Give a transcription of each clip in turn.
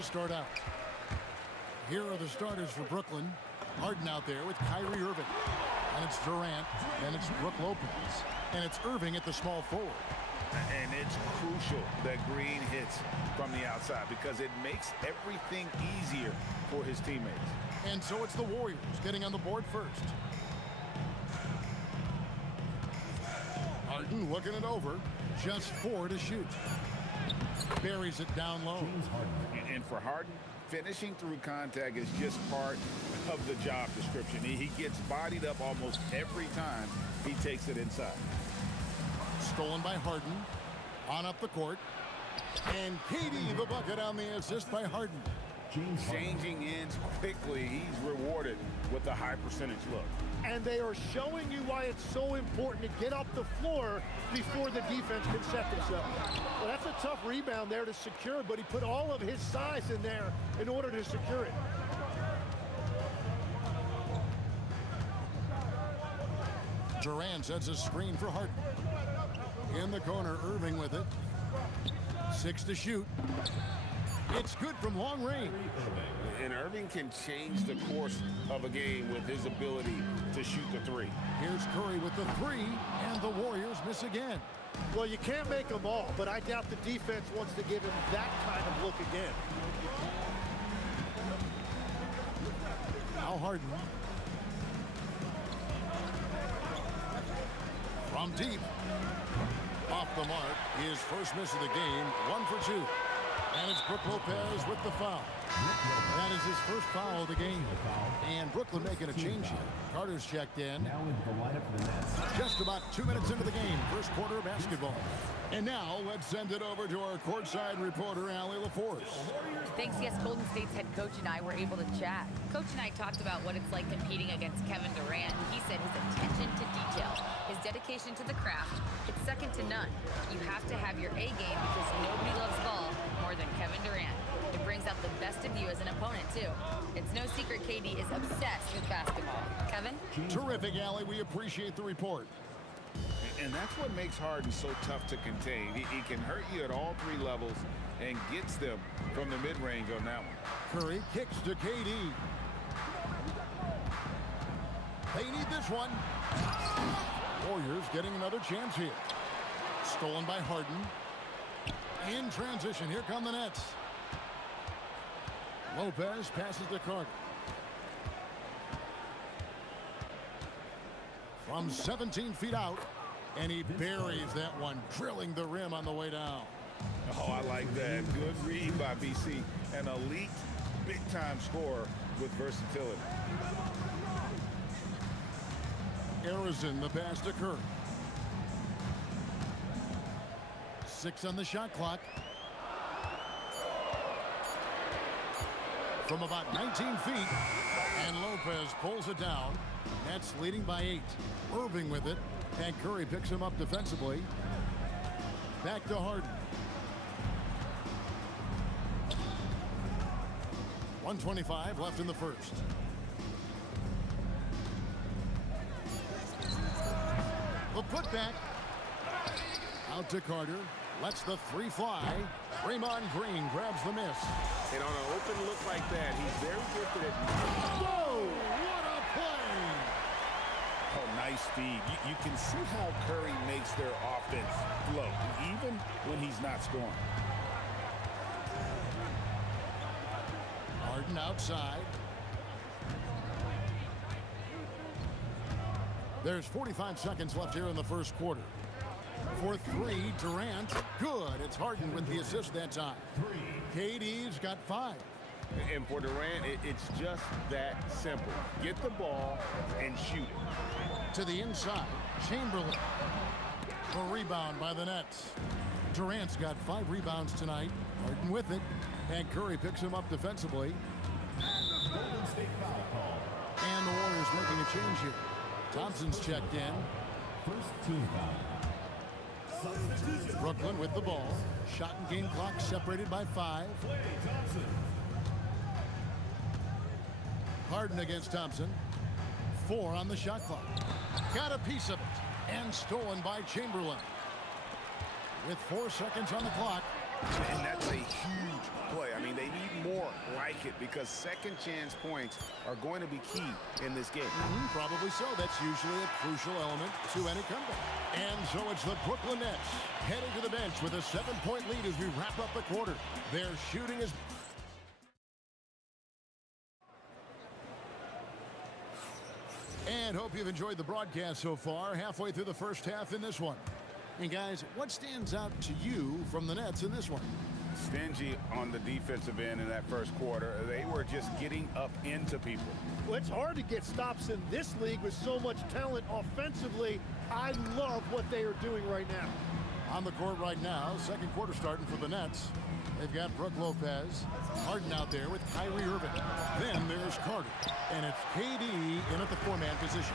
to start out. Here are the starters for Brooklyn. Harden out there with Kyrie Irving. And it's Durant. And it's Brook Lopez. And it's Irving at the small forward. And it's crucial that Green hits from the outside because it makes everything easier for his teammates. And so it's the Warriors getting on the board first. Harden looking it over. Just 4 to shoot. Buries it down low. And for Harden, finishing through contact is just part of the job description. He gets bodied up almost every time he takes it inside. Stolen by Harden. On up the court. And KD the bucket on the assist by Harden. Changing ends quickly. He's rewarded with a high percentage look. And they are showing you why it's so important to get up the floor before the defense can set themselves. Well, that's a tough rebound there to secure, but he put all of his size in there in order to secure it. Durant sets a screen for Harden. In the corner, Irving with it. 6 to shoot. It's good from long range. And Irving can change the course of a game with his ability to shoot the three. Here's Curry with the three, and the Warriors miss again. Well, you can't make them all, but I doubt the defense wants to give him that kind of look again. Now Harden. From deep. Off the mark. His first miss of the game. 1 for 2. And it's Brook Lopez with the foul. That is his first foul of the game. And Brooklyn making a change here. Carter's checked in. Now into the lineup for the Nets. Just about 2 minutes into the game. First quarter of basketball. And now let's send it over to our courtside reporter, Allie LaForce. Thanks. Yes, Golden State's head coach and I were able to chat. Coach and I talked about what it's like competing against Kevin Durant. He said his attention to detail, his dedication to the craft, it's second to none. You have to have your A game because nobody loves ball more than Kevin Durant. It brings out the best of you as an opponent, too. It's no secret KD is obsessed with basketball. Kevin? Terrific, Allie. We appreciate the report. And that's what makes Harden so tough to contain. He can hurt you at all 3 levels and gets them from the mid-range on that one. Curry kicks to KD. They need this one. Warriors getting another chance here. Stolen by Harden. In transition, here come the Nets. Lopez passes to Carter. From 17 feet out. And he buries that one, drilling the rim on the way down. Oh, I like that. Good read by BC. An elite, big-time scorer with versatility. Arizon, the pass to Curry. 6 on the shot clock. From about 19 feet. And Lopez pulls it down. Nets leading by 8. Irving with it. And Curry picks him up defensively. Back to Harden. 1:25 left in the first. The putback. Out to Carter. Lets the 3 fly. Draymond Green grabs the miss. And on an open look like that, he's very gifted at... Whoa! What a play! Oh, nice feed. You can see how Curry makes their offense flow, even when he's not scoring. Harden outside. There's 45 seconds left here in the first quarter. For 3, Durant. Good. It's Harden with the assist that time. KD's got 5. And for Durant, it's just that simple. Get the ball and shoot it. To the inside, Chamberlain. The rebound by the Nets. Durant's got 5 rebounds tonight. Harden with it. And Curry picks him up defensively. Golden State foul call. And the Warriors making a change here. Thompson's checked in. First team foul. Brooklyn with the ball. Shot and game clock separated by 5. Harden against Thompson. 4 on the shot clock. Got a piece of it. And stolen by Chamberlain. With 4 seconds on the clock, And that's a huge play. I mean, they need more like it because second chance points are going to be key in this game. Probably so. That's usually a crucial element to any comeback. And so it's the Brooklyn Nets heading to the bench with a 7-point lead as we wrap up the quarter. Their shooting is... And hope you've enjoyed the broadcast so far, halfway through the first half in this one. And guys, what stands out to you from the Nets in this one? Stingy on the defensive end in that first quarter. They were just getting up into people. Well, it's hard to get stops in this league with so much talent offensively. I love what they are doing right now. On the court right now, second quarter starting for the Nets. They've got Brook Lopez, Harden out there with Kyrie Irving. Then there's Carter, and it's KD in at the four-man position.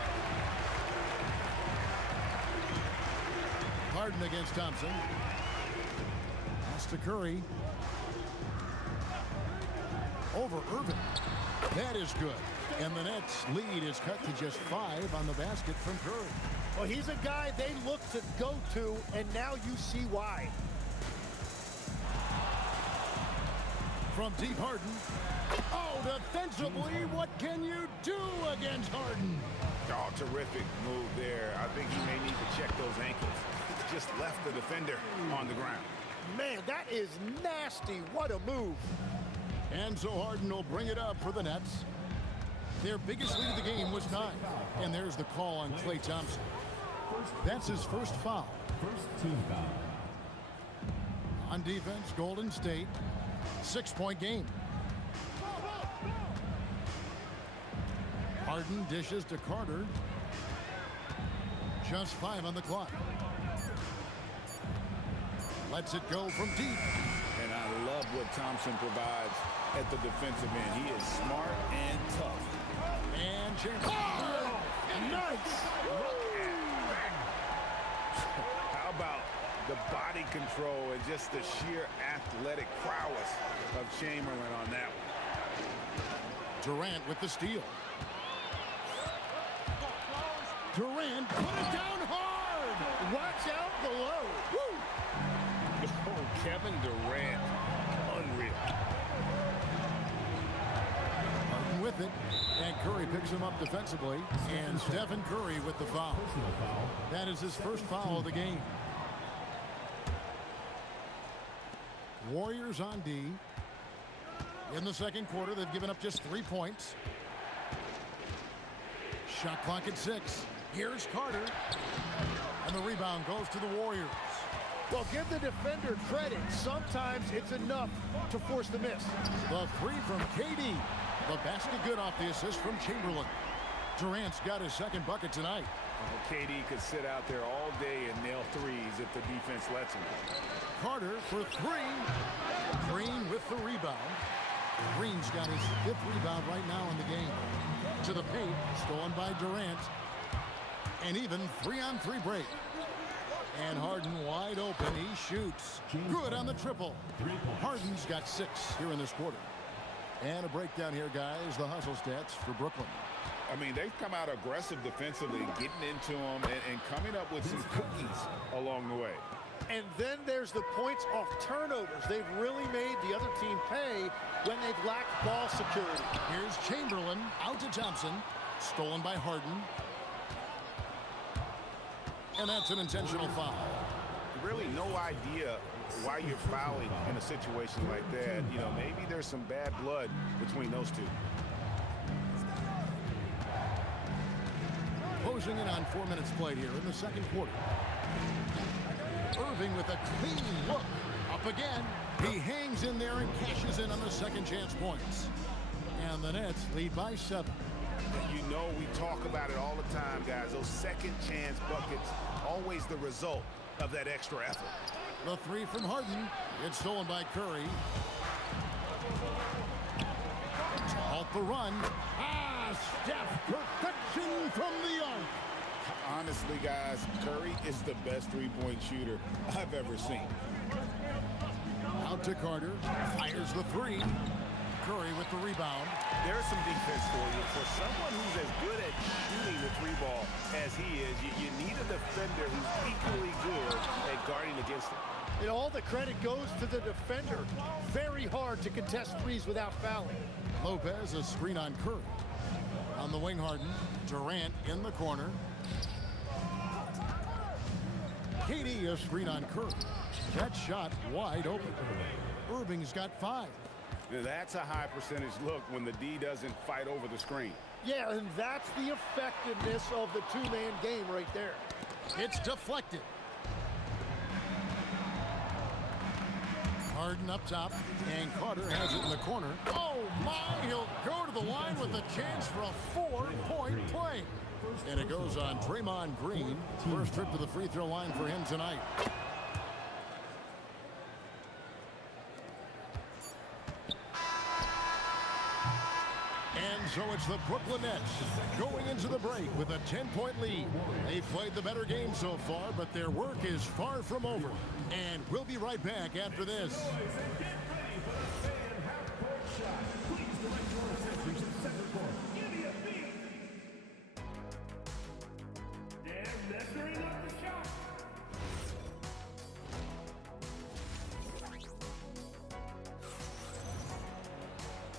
Harden against Thompson. Pass to Curry. Over Irving. That is good. And the Nets lead is cut to just 5 on the basket from Curry. Well, he's a guy they look to go to, and now you see why. From deep, Harden. Oh, defensively, what can you do against Harden? Oh, terrific move there. I think he may need to check those ankles. Just left the defender on the ground. Man, that is nasty. What a move. And so Harden will bring it up for the Nets. Their biggest lead of the game was 9. And there's the call on Klay Thompson. That's his first foul. First team foul. On defense, Golden State. 6-point game. Harden dishes to Carter. Just 5 on the clock. Lets it go from deep. And I love what Thompson provides at the defensive end. He is smart and tough. And Chambers. Oh, nice. How about the body control and just the sheer athletic prowess of Chamberlain on that one. Durant with the steal. Durant put it down hard. Watch out below. Woo. Oh, Kevin Durant, unreal. Harden with it. And Curry picks him up defensively. And Stephen Curry with the foul. That is his first foul of the game. Warriors on D. In the second quarter, they've given up just 3 points. Shot clock at 6. Here's Carter. And the rebound goes to the Warriors. Well, give the defender credit. Sometimes it's enough to force the miss. The 3 from KD. The basket good off the assist from Chamberlain. Durant's got his second bucket tonight. Well, KD could sit out there all day and nail threes if the defense lets him. Carter for 3. Green with the rebound. Green's got his 5th rebound right now in the game. To the paint, stolen by Durant. And even 3-on-3 break. And Harden wide open. He shoots. Good on the triple. Harden's got 6 here in this quarter. And a breakdown here, guys. The hustle stats for Brooklyn. I mean, they've come out aggressive defensively, getting into them and coming up with some cookies along the way. And then there's the points off turnovers. They've really made the other team pay when they've lacked ball security. Here's Chamberlain out to Thompson. Stolen by Harden. And that's an intentional foul. Really no idea why you're fouling in a situation like that. You know, maybe there's some bad blood between those two. Closing in on 4 minutes played here in the second quarter. Irving with a clean look. Up again. He hangs in there and cashes in on the second chance points. And the Nets lead by 7. You know, we talk about it all the time, guys. Those second chance buckets, always the result of that extra effort. The 3 from Harden. It's stolen by Curry. To halt the run. Steph, perfection from the arc. Honestly, guys, Curry is the best three-point shooter I've ever seen. Out to Carter. Fires the 3. Curry with the rebound. There's some defense for you. For someone who's as good at shooting the 3-ball as he is, you need a defender who's equally good at guarding against him. And all the credit goes to the defender. Very hard to contest threes without fouling. Lopez, a screen on Curry. On the wing, Harden. Durant in the corner. KD, a screen on Curry. That shot wide open. Irving's got 5. That's a high percentage look when the D doesn't fight over the screen. Yeah, and that's the effectiveness of the two-man game right there. It's deflected. Harden up top, and Carter has it in the corner. Oh, my! He'll go to the line with a chance for a 4-point play. And it goes on Draymond Green. First trip to the free throw line for him tonight. And so it's the Brooklyn Nets going into the break with a 10-point lead. They've played the better game so far, but their work is far from over. And we'll be right back after this.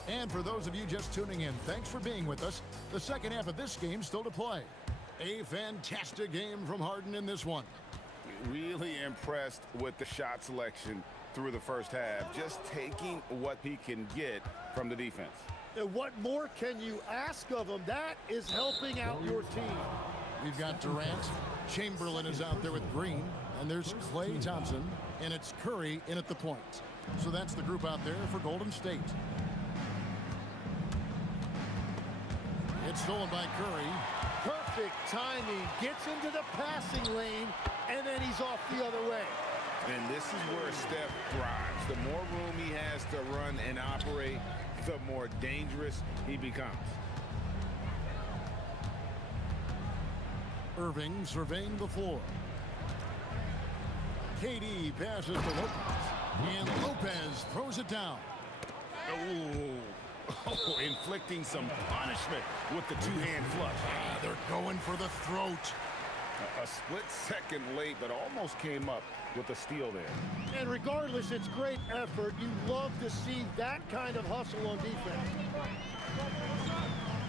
And for those of you just tuning in, thanks for being with us. The second half of this game still to play. A fantastic game from Harden in this one. Really impressed with the shot selection through the first half. Just taking what he can get from the defense. And what more can you ask of him? That is helping out your team. We've got Durant. Chamberlain is out there with Green. And there's Klay Thompson. And it's Curry in at the point. So that's the group out there for Golden State. It's stolen by Curry. Perfect timing. Gets into the passing lane, and then he's off the other way. And this is where Steph thrives. The more room he has to run and operate, the more dangerous he becomes. Irving surveying the floor. KD passes to Lopez. And Lopez throws it down. Oh, inflicting some punishment with the two-hand flush. They're going for the throat. A split second late, but almost came up with a steal there. And regardless, it's great effort. You love to see that kind of hustle on defense.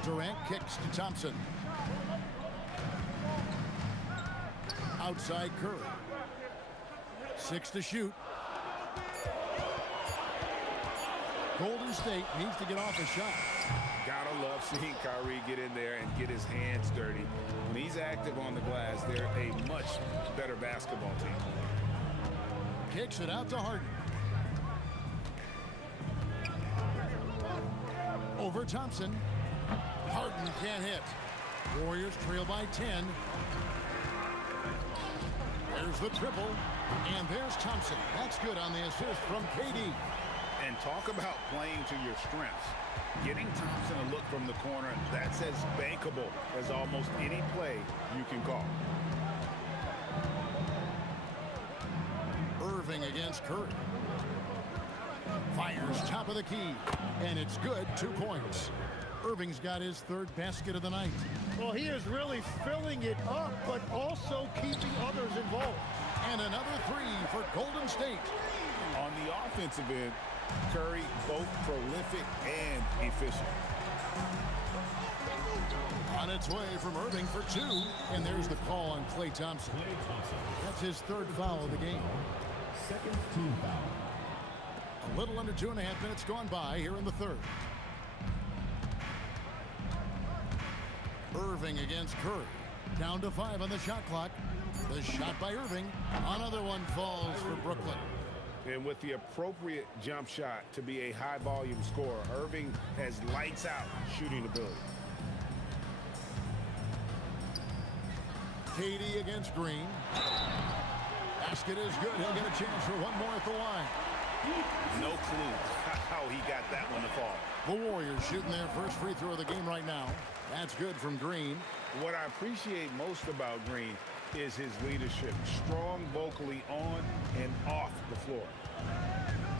Durant kicks to Thompson. Outside Curry. 6 to shoot. Golden State needs to get off a shot. Gotta love seeing Kyrie get in there and get his hands dirty. When he's active on the glass, they're a much better basketball team. Kicks it out to Harden. Over Thompson. Harden can't hit. Warriors trail by 10. There's the triple. And there's Thompson. That's good on the assist from KD. And talk about playing to your strengths. Getting Thompson a look from the corner, that's as bankable as almost any play you can call. Irving against Curry. Fires top of the key. And it's good. 2 points. Irving's got his 3rd basket of the night. Well, he is really filling it up, but also keeping others involved. And another 3 for Golden State. On the offensive end, Curry both prolific and efficient. On its way from Irving for 2. And there's the call on Klay Thompson. That's his 3rd foul of the game. Second team foul. A little under 2.5 minutes gone by here in the 3rd. Irving against Curry. Down to 5 on the shot clock. The shot by Irving. Another one falls for Brooklyn. And with the appropriate jump shot to be a high-volume scorer, Irving has lights-out shooting ability. KD against Green. Basket is good. He'll get a chance for one more at the line. No clue how he got that one to fall. The Warriors shooting their first free throw of the game right now. That's good from Green. What I appreciate most about Green is his leadership. Strong vocally on and off the floor.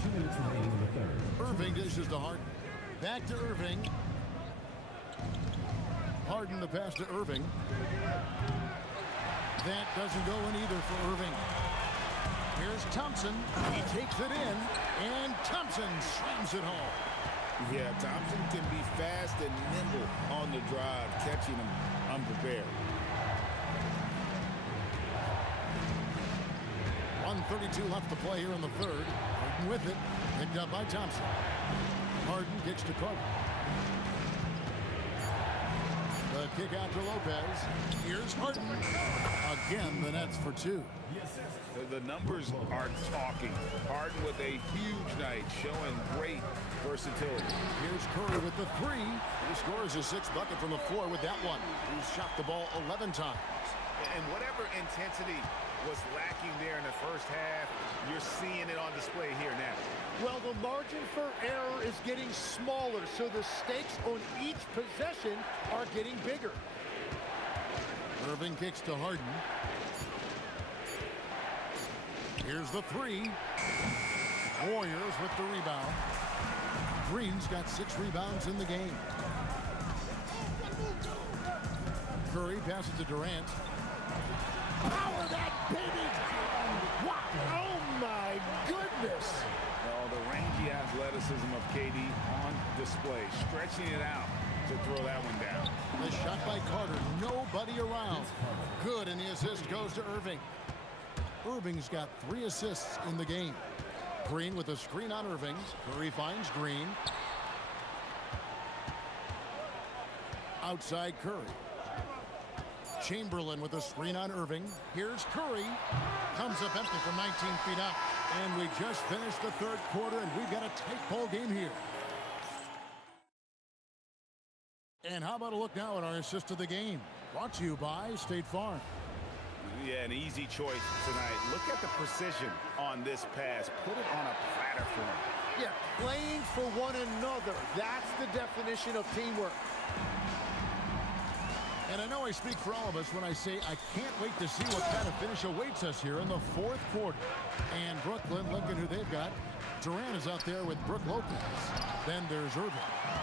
2 minutes remaining in the 3rd. Irving dishes to Harden. Back to Irving. Harden the pass to Irving. That doesn't go in either for Irving. Here's Thompson. He takes it in, and Thompson slams it home. Yeah, Thompson can be fast and nimble on the drive, catching him unprepared. 1:32 left to play here in the third. Harden with it. Picked up by Thompson. Harden kicks to Carter. The kick out to Lopez. Here's Harden. Again, the Nets for two. The numbers are talking. Harden with a huge night, showing great versatility. Here's Curry with the three. He scores his sixth bucket from the floor with that one. He's shot the ball 11 times. And whatever intensity was lacking there in the first half, you're seeing it on display here now. Well, the margin for error is getting smaller, so the stakes on each possession are getting bigger. Irving kicks to Harden. Here's the three. Warriors with the rebound. Green's got 6 rebounds in the game. Curry passes to Durant. Power that baby down! Wow! Oh my goodness! Oh, the rangy athleticism of KD on display, stretching it out to throw that one down. The shot by Carter, nobody around. Good, and the assist goes to Irving. Irving's got 3 assists in the game. Green with a screen on Irving. Curry finds Green. Outside Curry. Chamberlain with a screen on Irving. Here's Curry. Comes up empty from 19 feet out. And we just finished the third quarter, and we've got a tight ball game here. And how about a look now at our assist of the game? Brought to you by State Farm. Yeah, an easy choice tonight. Look at the precision on this pass. Put it on a platter for him. Yeah, playing for one another. That's the definition of teamwork. And I know I speak for all of us when I say I can't wait to see what kind of finish awaits us here in the fourth quarter. And Brooklyn, look at who they've got. Durant is out there with Brook Lopez. Then there's Irving.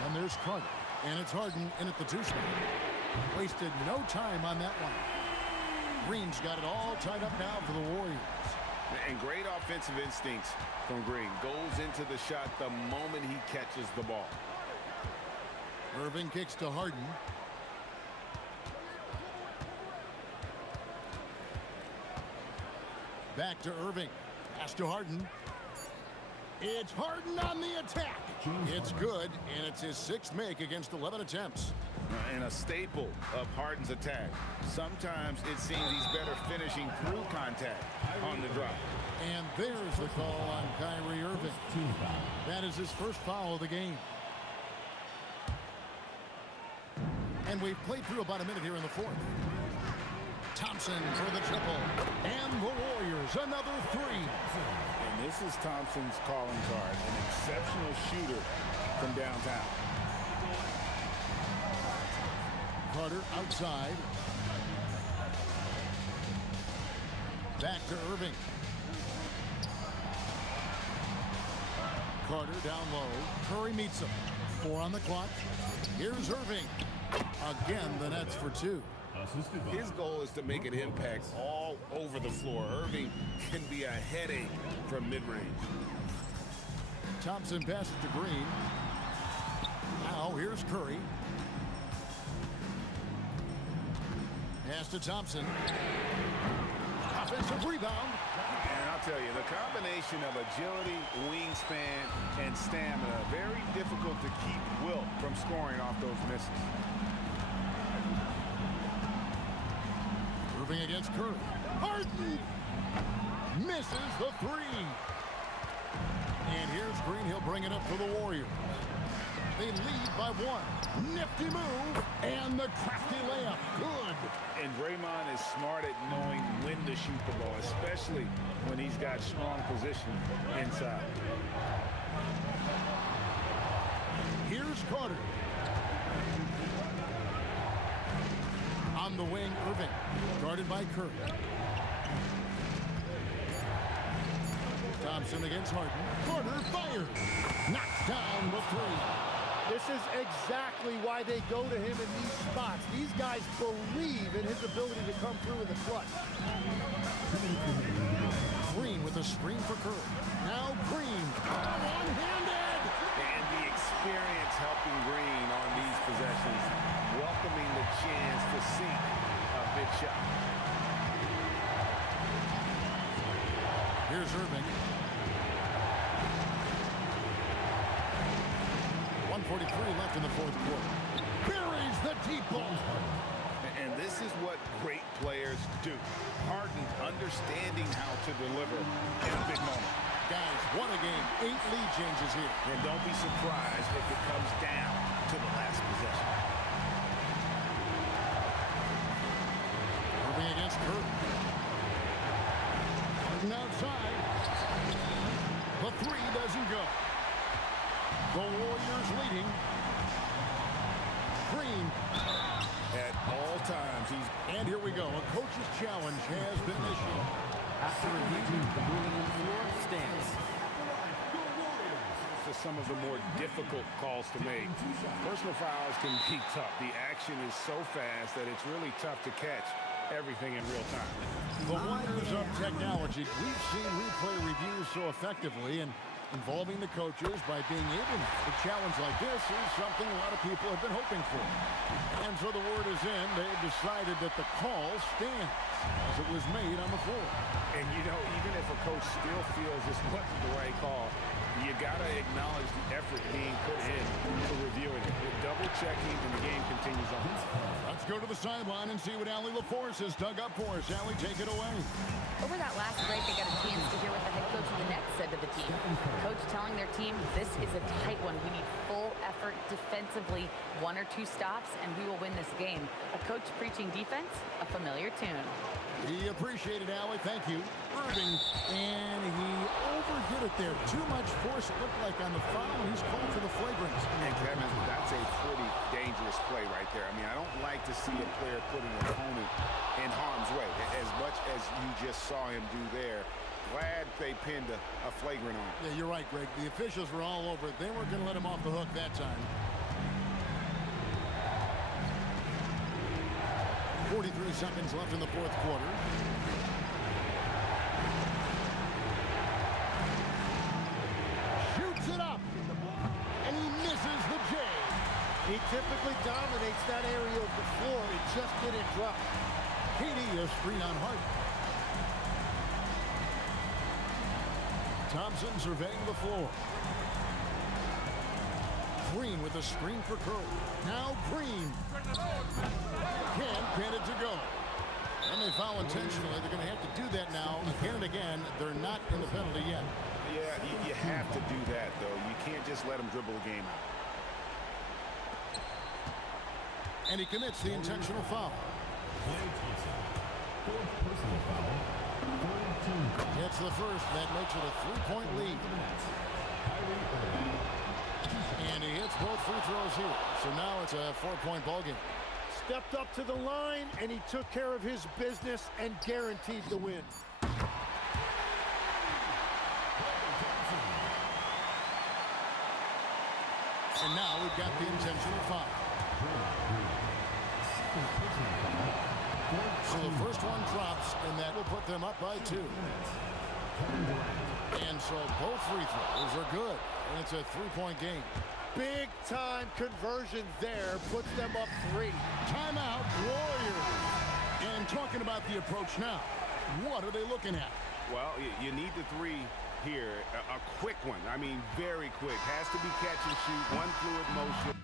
And there's Carter. And it's Harden in at the 2 spot. Wasted no time on that one. Green's got it all tied up now for the Warriors. And great offensive instincts from Green. Goes into the shot the moment he catches the ball. Irving kicks to Harden. Back to Irving. Pass to Harden. It's Harden on the attack. It's good, and it's his 6th make against 11 attempts. And a staple of Harden's attack. Sometimes it seems he's better finishing through contact on the drop. And there's the call on Kyrie Irving. That is his first foul of the game. And we've played through about a minute here in the fourth. Thompson for the triple. And the Warriors, another 3. And this is Thompson's calling card. An exceptional shooter from downtown. Carter outside. Back to Irving. Carter down low. Curry meets him. 4 on the clock. Here's Irving. Again, the Nets for 2. His goal is to make an impact all over the floor. Irving can be a headache from mid-range. Thompson passes to Green. Now here's Curry. Pass to Thompson. Offensive rebound. And I'll tell you, the combination of agility, wingspan, and stamina, very difficult to keep Wilt from scoring off those misses. Irving against Curry. Harden misses the 3. And here's Green. He'll bring it up for the Warriors. They lead by 1. Nifty move. And the crafty layup. Good. And Draymond is smart at knowing when to shoot the ball, especially when he's got strong position inside. Here's Carter. On the wing, Irving. Guarded by Curry. Thompson against Harden. Carter fires. Knocks down the 3. This is exactly why they go to him in these spots. These guys believe in his ability to come through in the clutch. Green with a screen for Curry. Now Green, one-handed. And the experience helping Green on these possessions, welcoming the chance to sink a big shot. Here's Irving. 1:43 left in the fourth quarter. Buries the deep ball. And this is what great players do. Harden understanding how to deliver in a big moment. Guys, what a game. 8 lead changes here. And don't be surprised if it comes down to the last possession. Irving against Curry. Harden outside. The three doesn't go. The Warriors leading. Green. At all times, And here we go. A coach's challenge has been initiated. After review, the ruling on the floor stands. to some of the more difficult calls to make. Personal fouls can be tough. The action is so fast that it's really tough to catch everything in real time. The wonders of technology. We've seen replay reviews so effectively, and involving the coaches by being able to challenge like this is something a lot of people have been hoping for. And so the word is in. They've decided that the call stands as it was made on the floor. And, you know, even if a coach still feels this wasn't the right call, you got to acknowledge the effort being put in to reviewing it. Double-checking, and the game continues on. Let's go to the sideline and see what Allie LaForce has dug up for us. Allie, take it away. Over that last break, they got a chance to hear what the head coach of the Nets said to the team. Coach telling their team, this is a tight one. We need full effort defensively, 1 or 2 stops, and we will win this game. A coach preaching defense, a familiar tune. He appreciated Allie. Thank you. Irving, and he overdid it there. Too much force, it looked like, on the foul. He's called for the flagrant. And Kevin, that's a pretty dangerous play right there. I mean, I don't like to see a player putting an opponent in harm's way, as much as you just saw him do there. Glad they pinned a flagrant on. Yeah, you're right, Greg. The officials were all over it. They weren't going to let him off the hook that time. 43 seconds left in the fourth quarter. Shoots it up, and he misses the J. He typically dominates that area of the floor. It just didn't drop. KD is screen on Hart. Thompson surveying the floor. Green with a screen for Curry. Now Green. Can't pin it to go. And they foul intentionally. They're going to have to do that now again and again. They're not in the penalty yet. Yeah, you have to do that, though. You can't just let them dribble the game out. And he commits the intentional foul. Gets the first. That makes it a 3-point lead. And he hits both free throws here. So now it's a 4-point ball game. Stepped up to the line, and he took care of his business and guaranteed the win. And now we've got the intentional foul. So the first one drops, and that will put them up by 2. And so both free throws are good, and it's a 3-point game. Big time conversion there, puts them up 3. Timeout, Warriors. And talking about the approach now, what are they looking at? Well, you need the 3 here. A quick one. I mean, very quick. Has to be catch and shoot. One fluid motion.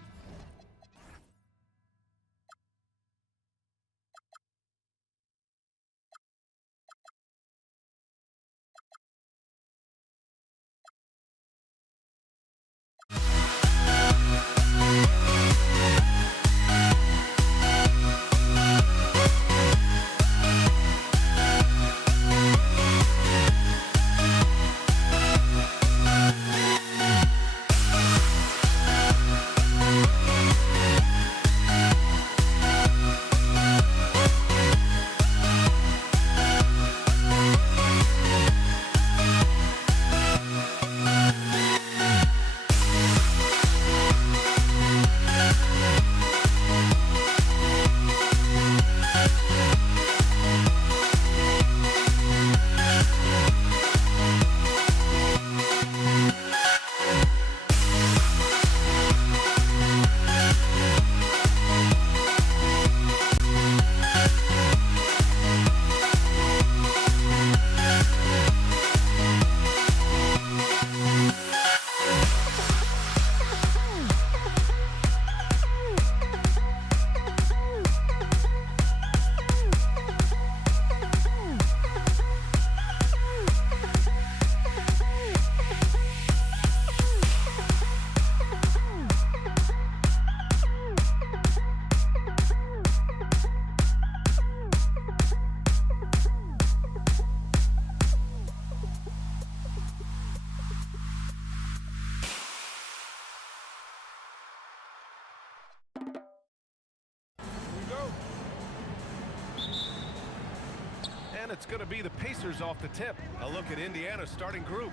And it's going to be the Pacers off the tip. A look at Indiana's starting group.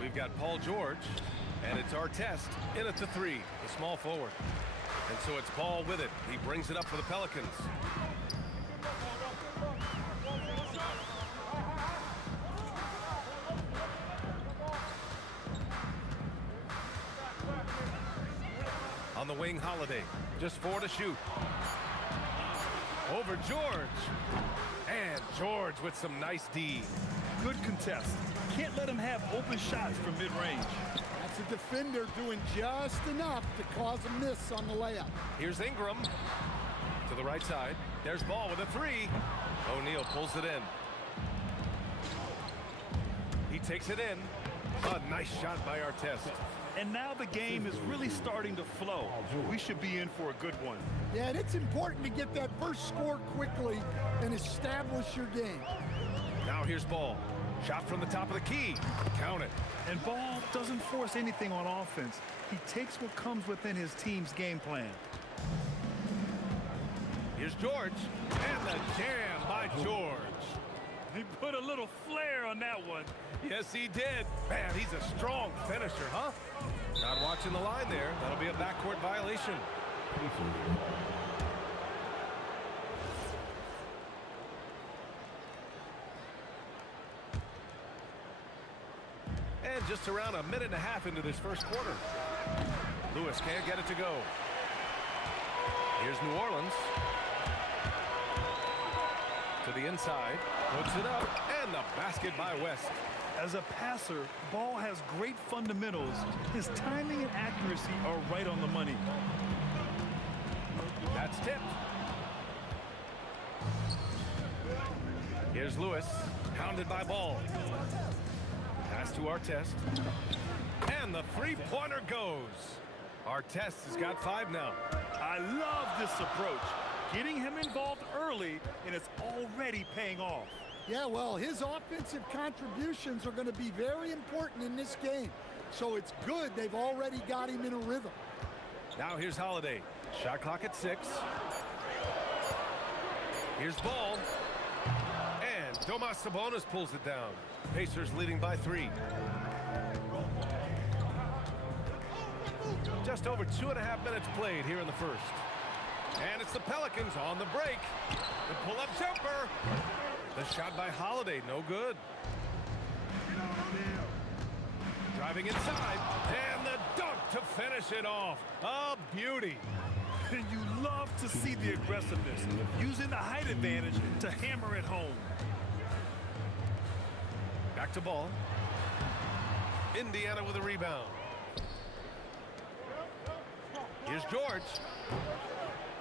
We've got Paul George, and it's Artest in at the 3, the small forward. And so it's Ball with it. He brings it up for the Pelicans. On the wing, Holiday. Just 4 to shoot. Over George. And George with some nice D. Good contest. Can't let him have open shots from mid-range. That's a defender doing just enough to cause a miss on the layup. Here's Ingram to the right side. There's Ball with a 3. O'Neal pulls it in. He takes it in. A nice shot by Artest. And now the game is really starting to flow. We should be in for a good one. Yeah, and it's important to get that first score quickly and establish your game. Now here's Ball. Shot from the top of the key. Count it. And Ball doesn't force anything on offense. He takes what comes within his team's game plan. Here's George. And the jam by George. He put a little flair on that one. Yes, he did. Man, he's a strong finisher, huh? Not watching the line there. That'll be a backcourt violation. And just around a minute and a half into this first quarter. Lewis can't get it to go. Here's New Orleans. To the inside. Puts it up. And the basket by West. As a passer, Ball has great fundamentals. His timing and accuracy are right on the money. That's tipped. Here's Lewis, hounded by Ball. Pass to Artest. And the three-pointer goes. Artest has got 5 now. I love this approach. Getting him involved early, and it's already paying off. Yeah, well, his offensive contributions are going to be very important in this game. So it's good they've already got him in a rhythm. Now here's Holiday. Shot clock at 6. Here's Ball. And Domas Sabonis pulls it down. Pacers leading by 3. Just over 2.5 minutes played here in the first. And it's the Pelicans on the break. The pull-up jumper. The shot by Holiday, no good. Driving inside, and the dunk to finish it off. A beauty. And you love to see the aggressiveness, using the height advantage to hammer it home. Back to Ball. Indiana with a rebound. Here's George.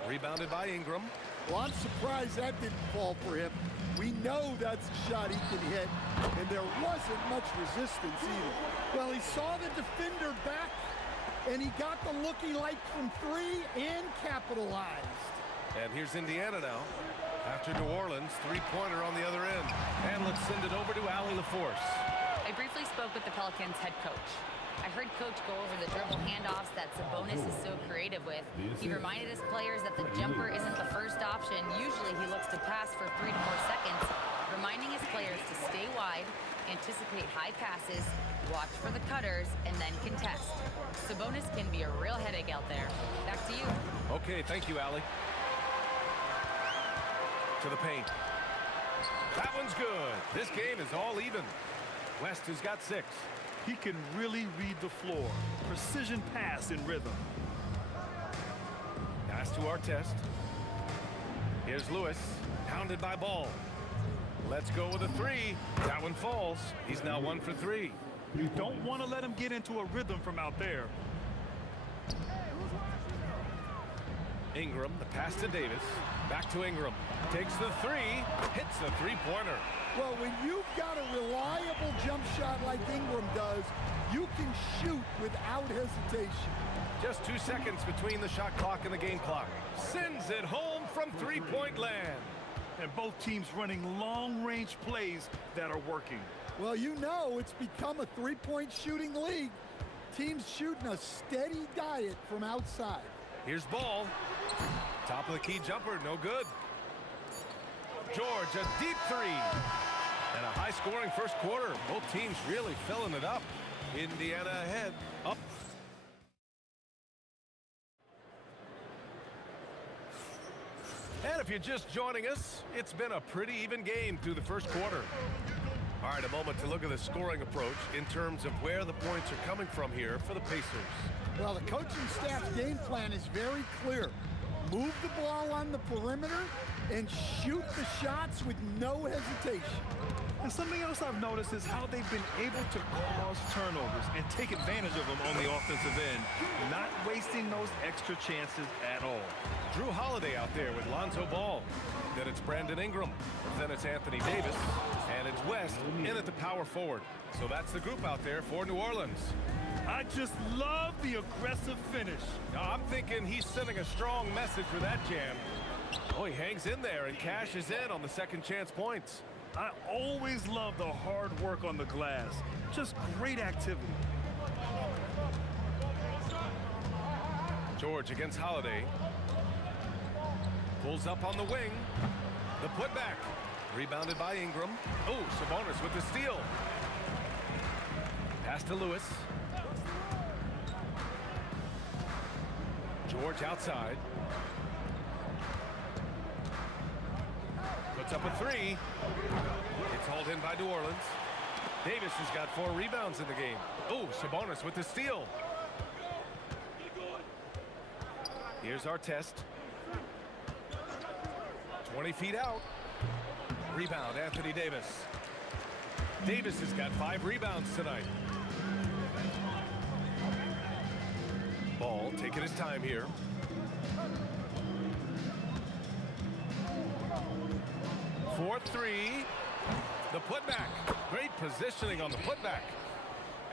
Rebounded by Ingram. Well, I'm surprised that didn't fall for him. We know that's a shot he can hit, and there wasn't much resistance either. Well, he saw the defender back, and he got the look he liked from 3 and capitalized. And here's Indiana now. After New Orleans, three-pointer on the other end. And let's send it over to Allie LaForce. I briefly spoke with the Pelicans head coach. I heard Coach go over the dribble handoffs that Sabonis is so creative with. He reminded his players that the jumper isn't the first option. Usually he looks to pass for 3 to 4 seconds, reminding his players to stay wide, anticipate high passes, watch for the cutters, and then contest. Sabonis can be a real headache out there. Back to you. Okay, thank you, Allie. To the paint. That one's good. This game is all even. West has got 6. He can really read the floor. Precision pass in rhythm. Pass to Artest. Here's Lewis, hounded by Ball. Let's go with a 3. That one falls. He's now 1 for 3. You don't want to let him get into a rhythm from out there. Ingram, the pass to Davis. Back to Ingram. Takes the 3. Hits the three-pointer. Well, when you've got a reliable jump shot like Ingram does, you can shoot without hesitation. Just 2 seconds between the shot clock and the game clock. Sends it home from three-point land. And both teams running long-range plays that are working. Well, you know it's become a three-point shooting league. Teams shooting a steady diet from outside. Here's Ball. Top of the key jumper, no good. George, a deep 3. And a high-scoring first quarter. Both teams really filling it up. Indiana ahead, up. And if you're just joining us, it's been a pretty even game through the first quarter. All right, a moment to look at the scoring approach in terms of where the points are coming from here for the Pacers. Well, the coaching staff's game plan is very clear. Move the ball on the perimeter and shoot the shots with no hesitation. And something else I've noticed is how they've been able to cause turnovers and take advantage of them on the offensive end, not wasting those extra chances at all. Drew Holiday out there with Lonzo Ball. Then it's Brandon Ingram. Then it's Anthony Davis. And it's West in at the power forward. So that's the group out there for New Orleans. I just love the aggressive finish. Now, I'm thinking he's sending a strong message with that jam. Oh, he hangs in there and cashes in on the second chance points. I always love the hard work on the glass. Just great activity. George against Holiday. Pulls up on the wing. The putback. Rebounded by Ingram. Oh, Sabonis with the steal. Pass to Lewis. George outside. Puts up a three. It's hauled in by New Orleans. Davis has got 4 rebounds in the game. Oh, Sabonis with the steal. Here's our test. 20 feet out. Rebound, Anthony Davis. Davis has got 5 rebounds tonight. Ball taking his time here. For 3. The putback. Great positioning on the putback.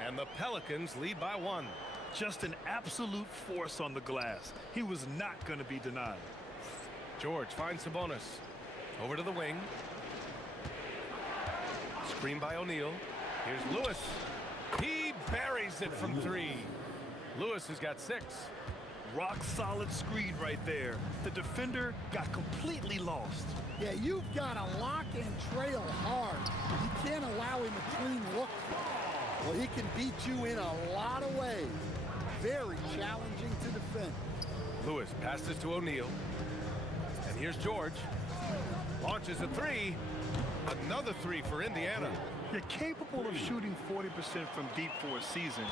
And the Pelicans lead by 1. Just an absolute force on the glass. He was not going to be denied. George finds Sabonis. Over to the wing. Screen by O'Neal. Here's Lewis. He buries it from 3. Lewis has got 6. Rock solid screen right there. The defender got completely lost. Yeah, you've got to lock and trail hard. You can't allow him a clean look. Well, he can beat you in a lot of ways. Very challenging to defend. Lewis passes to O'Neal. And here's George. Launches a 3. Another 3 for Indiana. You're capable of shooting 40% from deep for a season.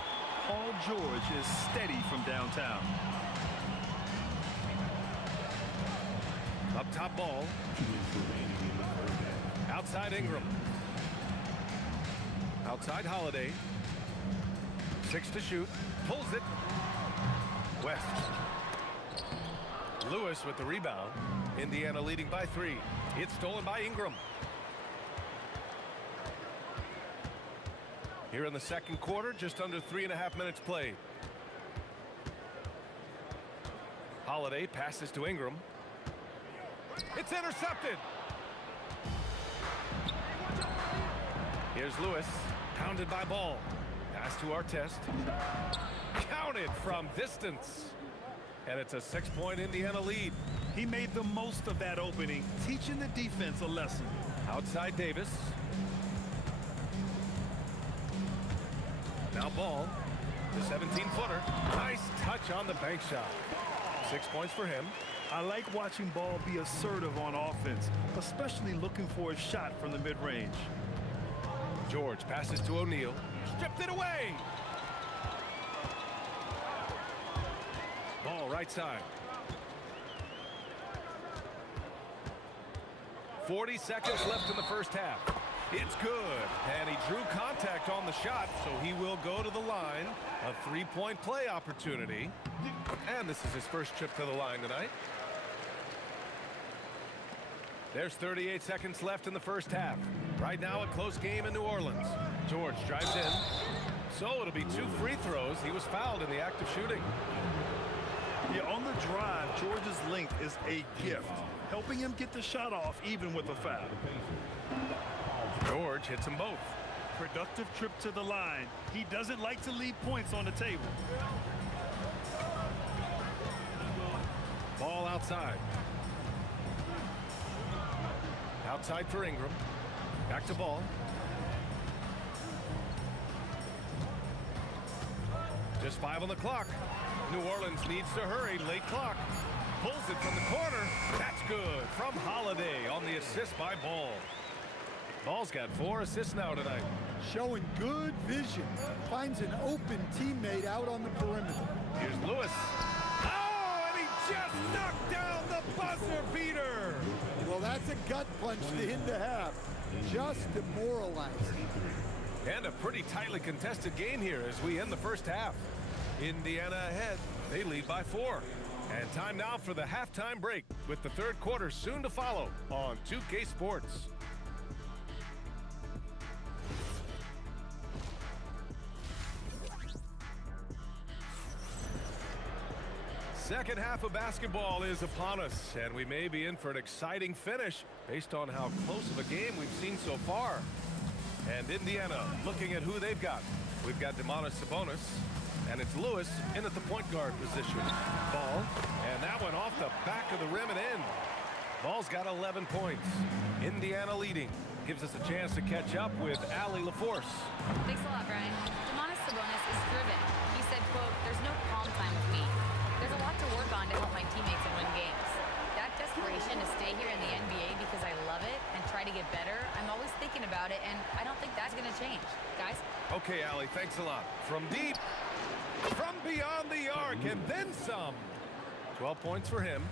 Paul George is steady from downtown. Up top ball. Outside Ingram. Outside Holiday. 6 to shoot. Pulls it. West. Lewis with the rebound. Indiana leading by 3. It's stolen by Ingram. Here in the second quarter, just under 3.5 minutes played. Holiday passes to Ingram. It's intercepted. Here's Lewis, pounded by Ball. Pass to Artest. Counted from distance. And it's a 6-point Indiana lead. He made the most of that opening, teaching the defense a lesson. Outside Davis. Now Ball, the 17-footer. Nice touch on the bank shot. 6 points for him. I like watching Ball be assertive on offense, especially looking for a shot from the mid-range. George passes to O'Neal. Stripped it away. Ball right side. 40 seconds left in the first half. It's good. And he drew contact on the shot, so he will go to the line. A 3-point play opportunity. And this is his first trip to the line tonight. There's 38 seconds left in the first half. Right now, a close game in New Orleans. George drives in. So it'll be 2 free throws. He was fouled in the act of shooting. Yeah, on the drive, George's length is a gift, helping him get the shot off even with a foul. George hits them both. Productive trip to the line. He doesn't like to leave points on the table. Ball outside. Outside for Ingram. Back to ball. Just 5 on the clock. New Orleans needs to hurry. Late clock. Pulls it from the corner. That's good from Holiday on the assist by Ball. Ball's got 4 assists now tonight. Showing good vision. Finds an open teammate out on the perimeter. Here's Lewis. Oh, and he just knocked down the buzzer beater. Well, that's a gut punch to end the half. Just demoralizing. And a pretty tightly contested game here as we end the first half. Indiana ahead. They lead by 4. And time now for the halftime break with the third quarter soon to follow on 2K Sports. Second half of basketball is upon us, and we may be in for an exciting finish based on how close of a game we've seen so far. And Indiana looking at who they've got. We've got Sabonis, and it's Lewis in at the point guard position. Ball, and that went off the back of the rim and in. Ball's got 11 points. Indiana leading. Gives us a chance to catch up with Allie LaForce. Thanks a lot, Brian. Sabonis is driven. He said, quote, "There's no calm time with me. There's a lot to work on to help my teammates and win games. That desperation to stay here in the NBA because I love it and try to get better, I'm always thinking about it, and I don't think that's going to change. Guys?" Okay, Allie, thanks a lot. From deep, from beyond the arc, and then some. 12 points for him.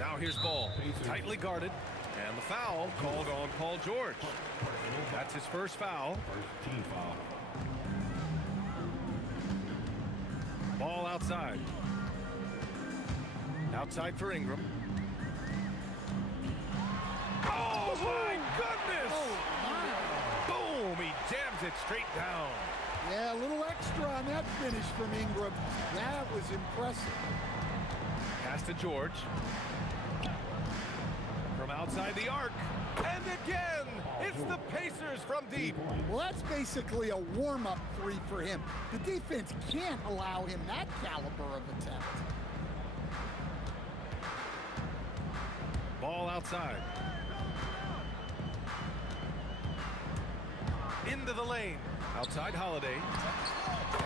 Now here's Ball, tightly guarded, and the foul called on Paul George. That's his first foul. First team foul. Ball outside. Outside for Ingram. Oh, my goodness! Oh, my. Boom! He jams it straight down. Yeah, a little extra on that finish from Ingram. That was impressive. Pass to George. From outside the arc. And again, it's the Pacers from deep. Well, that's basically a warm-up 3 for him. The defense can't allow him that caliber of attempt. Ball outside. Into the lane. Outside Holiday.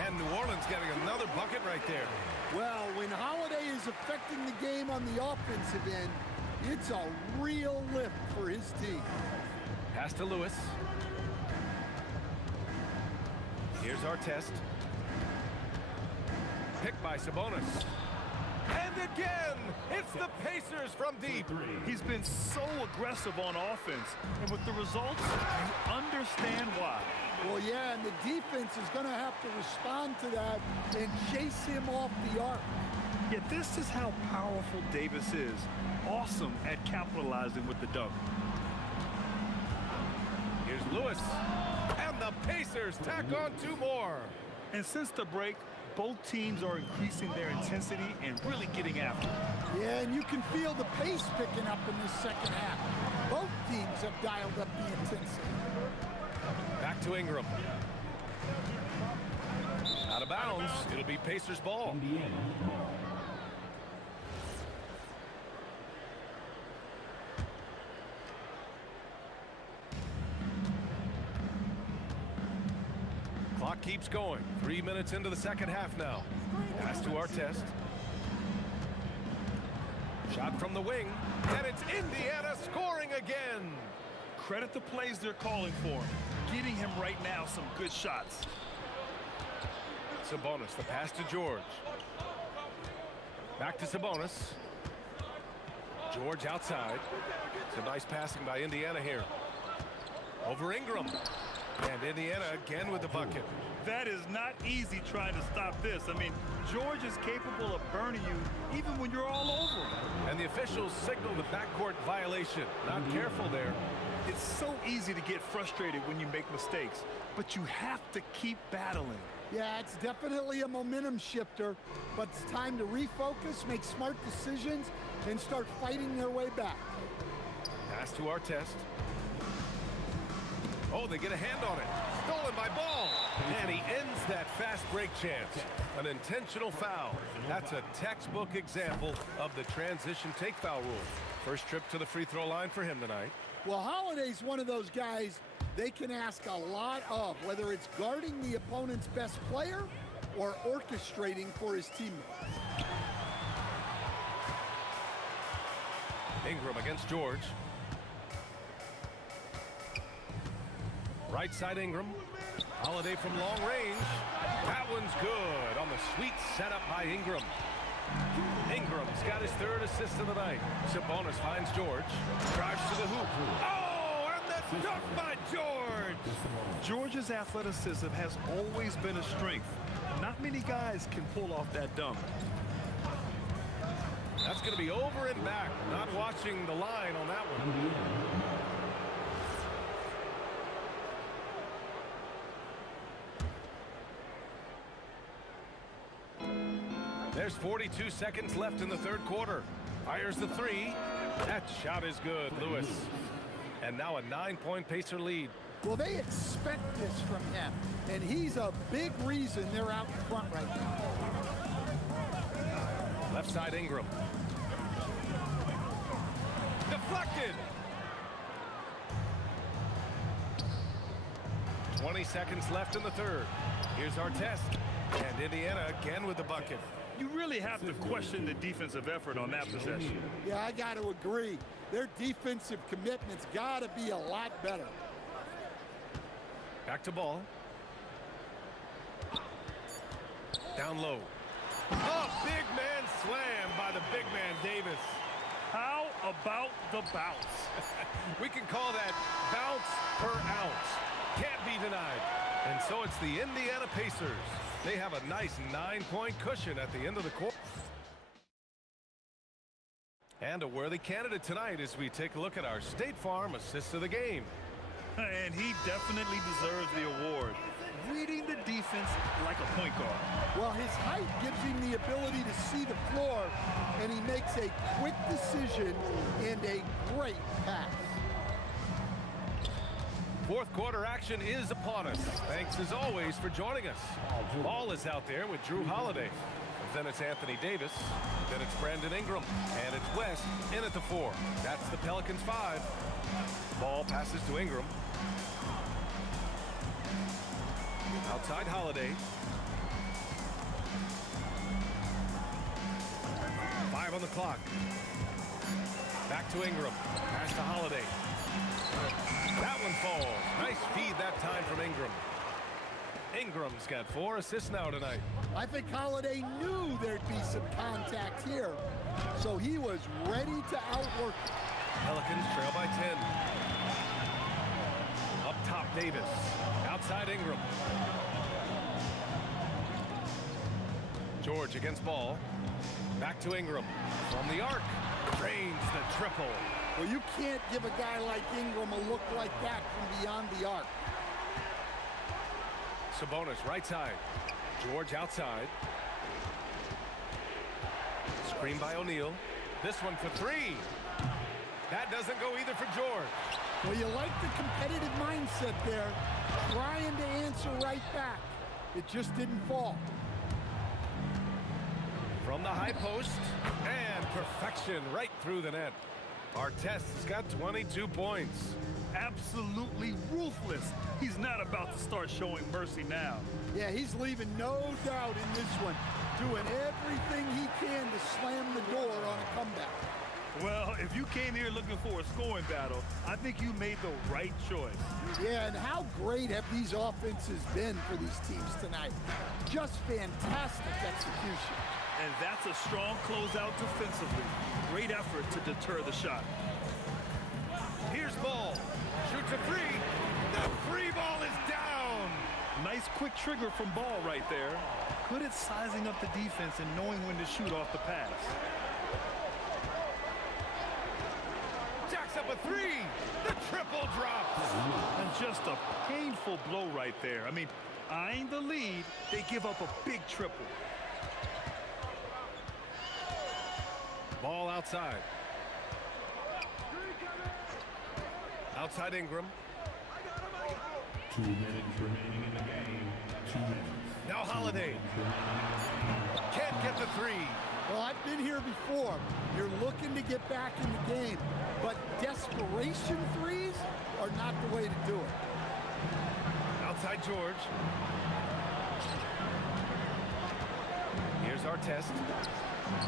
And New Orleans getting another bucket right there. Well, when Holiday is affecting the game on the offensive end, it's a real lift for his team. Pass to Lewis. Here's our test. Picked by Sabonis. And again, it's the Pacers from deep. He's been so aggressive on offense, and with the results, you understand why. Well, yeah, and the defense is going to have to respond to that and chase him off the arc. Yet this is how powerful Davis is. Awesome at capitalizing with the dunk. Here's Lewis. And the Pacers tack on 2 more. And since the break, both teams are increasing their intensity and really getting after it. Yeah, and you can feel the pace picking up in this second half. Both teams have dialed up the intensity. Back to Ingram. Out of bounds. It'll be Pacers ball. Indiana ball. Clock keeps going. 3 minutes into the second half now. Pass to our test. Shot from the wing. And it's Indiana scoring again. Credit the plays they're calling for. Getting him right now some good shots. Sabonis, the pass to George. Back to Sabonis. George outside. Some nice passing by Indiana here. Over Ingram. And Indiana again with the bucket. That is not easy trying to stop this. I mean, George is capable of burning you even when you're all over him. And the officials signal the backcourt violation. Not careful there. It's so easy to get frustrated when you make mistakes, but you have to keep battling. Yeah, it's definitely a momentum shifter, but it's time to refocus, make smart decisions, and start fighting their way back. Pass to our test. Oh, they get a hand on it. Stolen by Ball. And he ends that fast break chance. An intentional foul. That's a textbook example of the transition take foul rule. First trip to the free throw line for him tonight. Well, Holiday's one of those guys they can ask a lot of, whether it's guarding the opponent's best player or orchestrating for his teammates. Ingram against George. Right side Ingram. Holiday from long range. That one's good on the sweet setup by Ingram. Ingram's got his third assist of the night. Sabonis finds George. Drives to the hoop. Oh, and the dunk by George! George's athleticism has always been a strength. Not many guys can pull off that dunk. That's going to be over and back. Not watching the line on that one. There's 42 seconds left in the third quarter. Fires the three. That shot is good, Lewis. And now a 9-point Pacer lead. Well, they expect this from him, and he's a big reason they're out in front right now. Left side Ingram. Deflected. 20 seconds left in the third. Here's our test. And Indiana again with the bucket. You really have to question the defensive effort on that possession. Yeah, I got to agree. Their defensive commitment's got to be a lot better. Back to Ball. Down low. Oh, big man slam by the big man Davis. How about the bounce? We can call that bounce per ounce. Can't be denied. And so it's the Indiana Pacers. They have a nice 9-point cushion at the end of the quarter. And a worthy candidate tonight as we take a look at our State Farm assist of the game. And he definitely deserves the award. Reading the defense like a point guard. Well, his height gives him the ability to see the floor, and he makes a quick decision and a great pass. Fourth quarter action is upon us. Thanks as always for joining us. Ball is out there with Drew Holiday. Then it's Anthony Davis. Then it's Brandon Ingram. And it's West in at the 4. That's the Pelicans 5. Ball passes to Ingram. Outside Holiday. 5 on the clock. Back to Ingram. Pass to Holiday. That one falls. Nice feed that time from Ingram. Ingram's got 4 assists now tonight. I think Holiday knew there'd be some contact here, so he was ready to outwork it. Pelicans trail by 10. Up top, Davis. Outside Ingram. George against Ball. Back to Ingram. From the arc. Drains the triple. Well, you can't give a guy like Ingram a look like that from beyond the arc. Sabonis right side. George outside. Screen by O'Neal. This one for 3. That doesn't go either for George. Well, you like the competitive mindset there, trying to answer right back. It just didn't fall. From the high post, and perfection right through the net. Artest has got 22 points. Absolutely ruthless. He's not about to start showing mercy now. Yeah, he's leaving no doubt in this one, doing everything he can to slam the door on a comeback. Well, if you came here looking for a scoring battle, I think you made the right choice. Yeah, and how great have these offenses been for these teams tonight? Just fantastic execution. And that's a strong closeout defensively. Great effort to deter the shot. Here's Ball. Shoots a 3. The free ball is down. Nice quick trigger from Ball right there. Good at sizing up the defense and knowing when to shoot off the pass. Jacks up a 3. The triple drops. And just a painful blow right there. I mean, eyeing the lead, they give up a big triple. Ball outside. Outside Ingram. 2 minutes remaining in the game. 2 minutes. Now Holiday. Can't get the three. Well, I've been here before. You're looking to get back in the game, but desperation threes are not the way to do it. Outside George. Here's our test.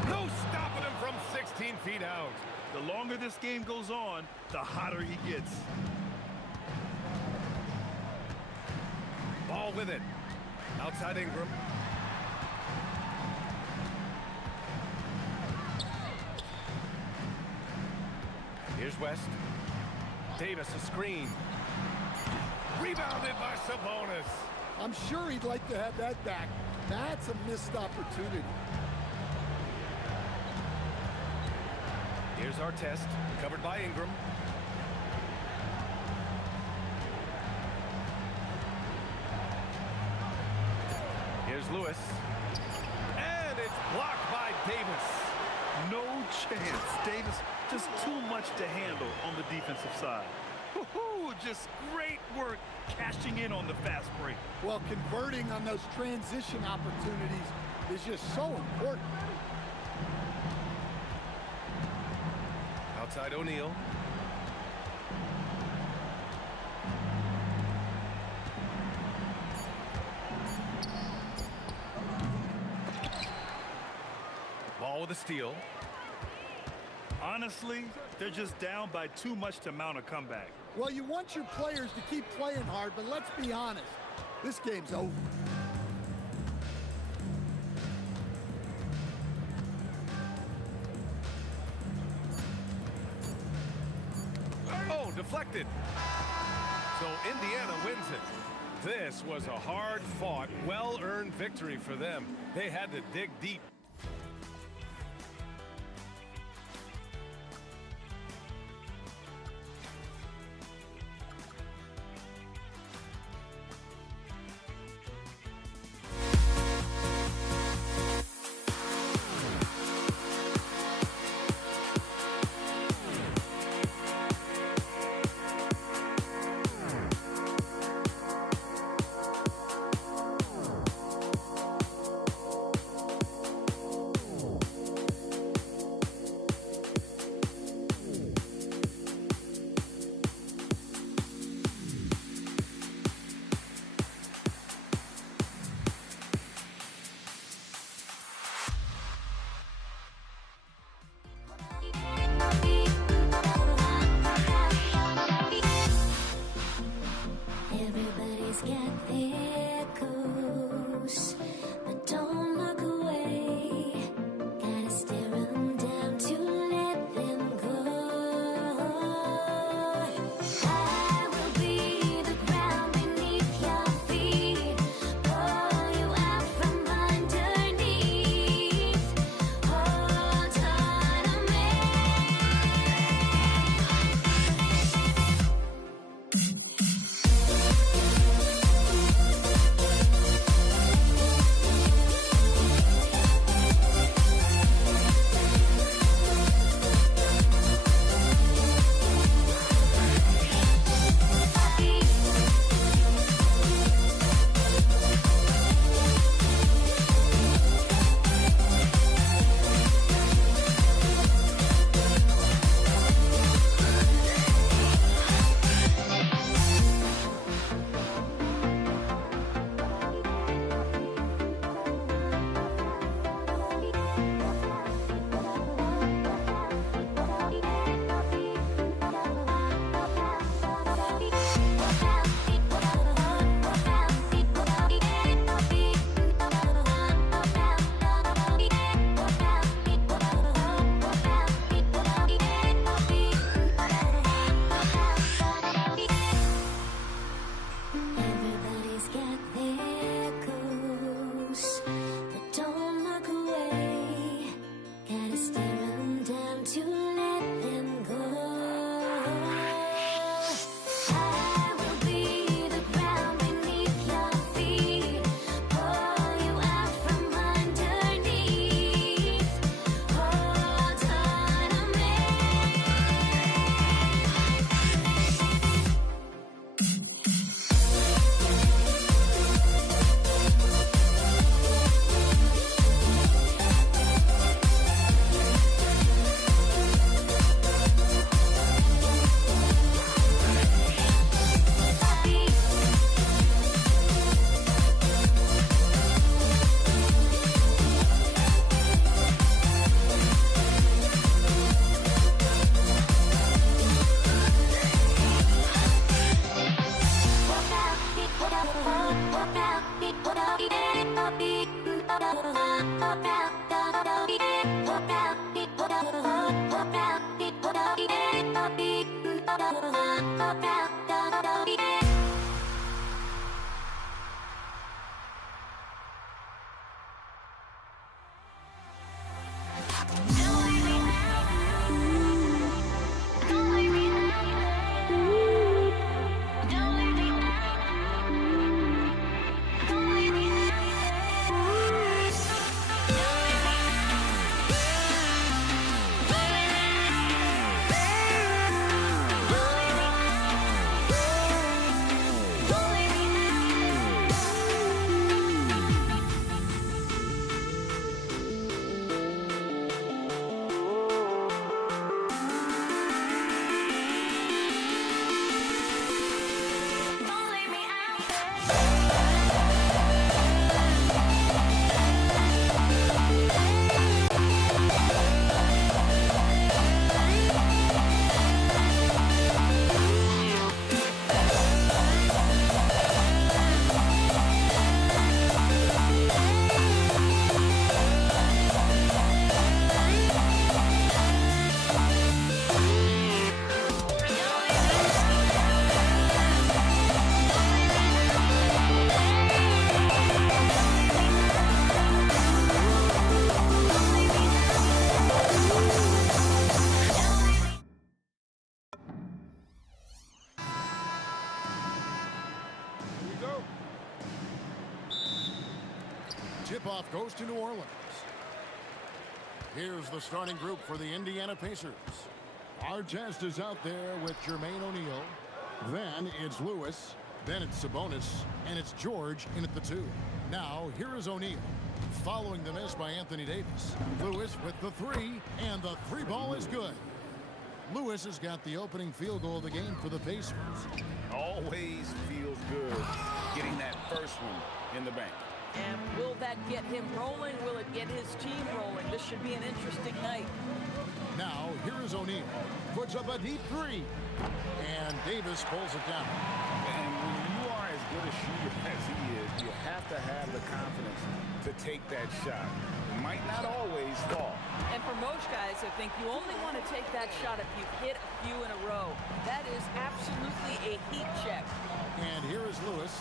No stopping him from 16 feet out. The longer this game goes on, the hotter he gets. Ball with it. Outside Ingram. Here's West. Davis a screen. Rebounded by Sabonis. I'm sure he'd like to have that back. That's a missed opportunity. Here's our test. Covered by Ingram. Here's Lewis. And it's blocked by Davis. No chance. Davis, just too much to handle on the defensive side. Woo-hoo, just great work cashing in on the fast break. Well, converting on those transition opportunities is just so important. Outside O'Neal. Ball with a steal. Honestly, they're just down by too much to mount a comeback. Well, you want your players to keep playing hard, but let's be honest, this game's over. Oh, deflected. So Indiana wins it. This was a hard-fought, well-earned victory for them. They had to dig deep. Tip-off goes to New Orleans. Here's the starting group for the Indiana Pacers. Artest is out there with Jermaine O'Neal. Then it's Lewis. Then it's Sabonis. And it's George in at the 2. Now, here is O'Neal. Following the miss by Anthony Davis. Lewis with the 3. And the 3 ball is good. Lewis has got the opening field goal of the game for the Pacers. Always feels good getting that first one in the bank. And will that get him rolling? Will it get his team rolling? This should be an interesting night. Now, here is O'Neal. Puts up a deep 3. And Davis pulls it down. And when you are as good a shooter as he is, you have to have the confidence to take that shot. It might not always fall. And for most guys, I think you only want to take that shot if you've hit a few in a row. That is absolutely a heat check. And here is Lewis.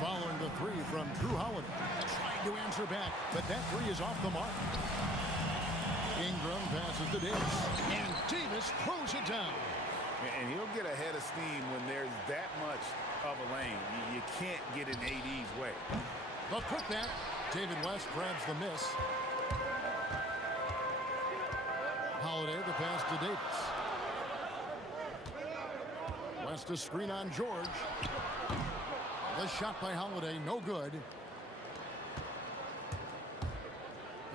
Following the 3 from Drew Holiday. Trying to answer back, but that 3 is off the mark. Ingram passes to Davis. And Davis throws it down. And he'll get a head of steam when there's that much of a lane. You can't get in AD's way. But put that, David West grabs the miss. Holiday the pass to Davis. West a screen on George. The shot by Holiday, no good.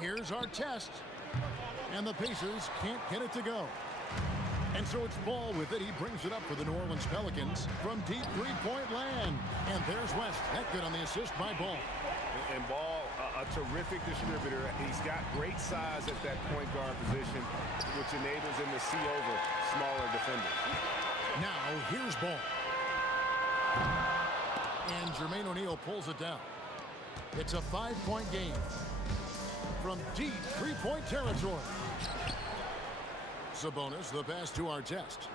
Here's Artest. And the Pacers can't get it to go. And so it's Ball with it. He brings it up for the New Orleans Pelicans from deep three-point land. And there's West. That good on the assist by Ball. And Ball, a terrific distributor. He's got great size at that point guard position, which enables him to see over smaller defenders. Now, here's Ball. And Jermaine O'Neal pulls it down. It's a 5-point game from deep three-point territory. Sabonis, the pass to Artest.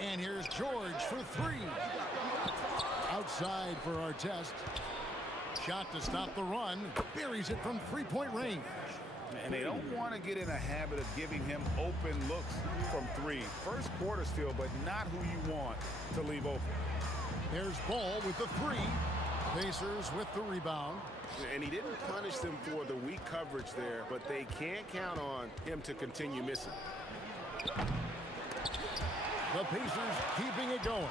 And here's George for 3. Outside for Artest. Shot to stop the run. Buries it from three-point range. And they don't want to get in a habit of giving him open looks from 3. First quarter still, but not who you want to leave open. There's Ball with the 3. Pacers with the rebound. And he didn't punish them for the weak coverage there, but they can't count on him to continue missing. The Pacers keeping it going.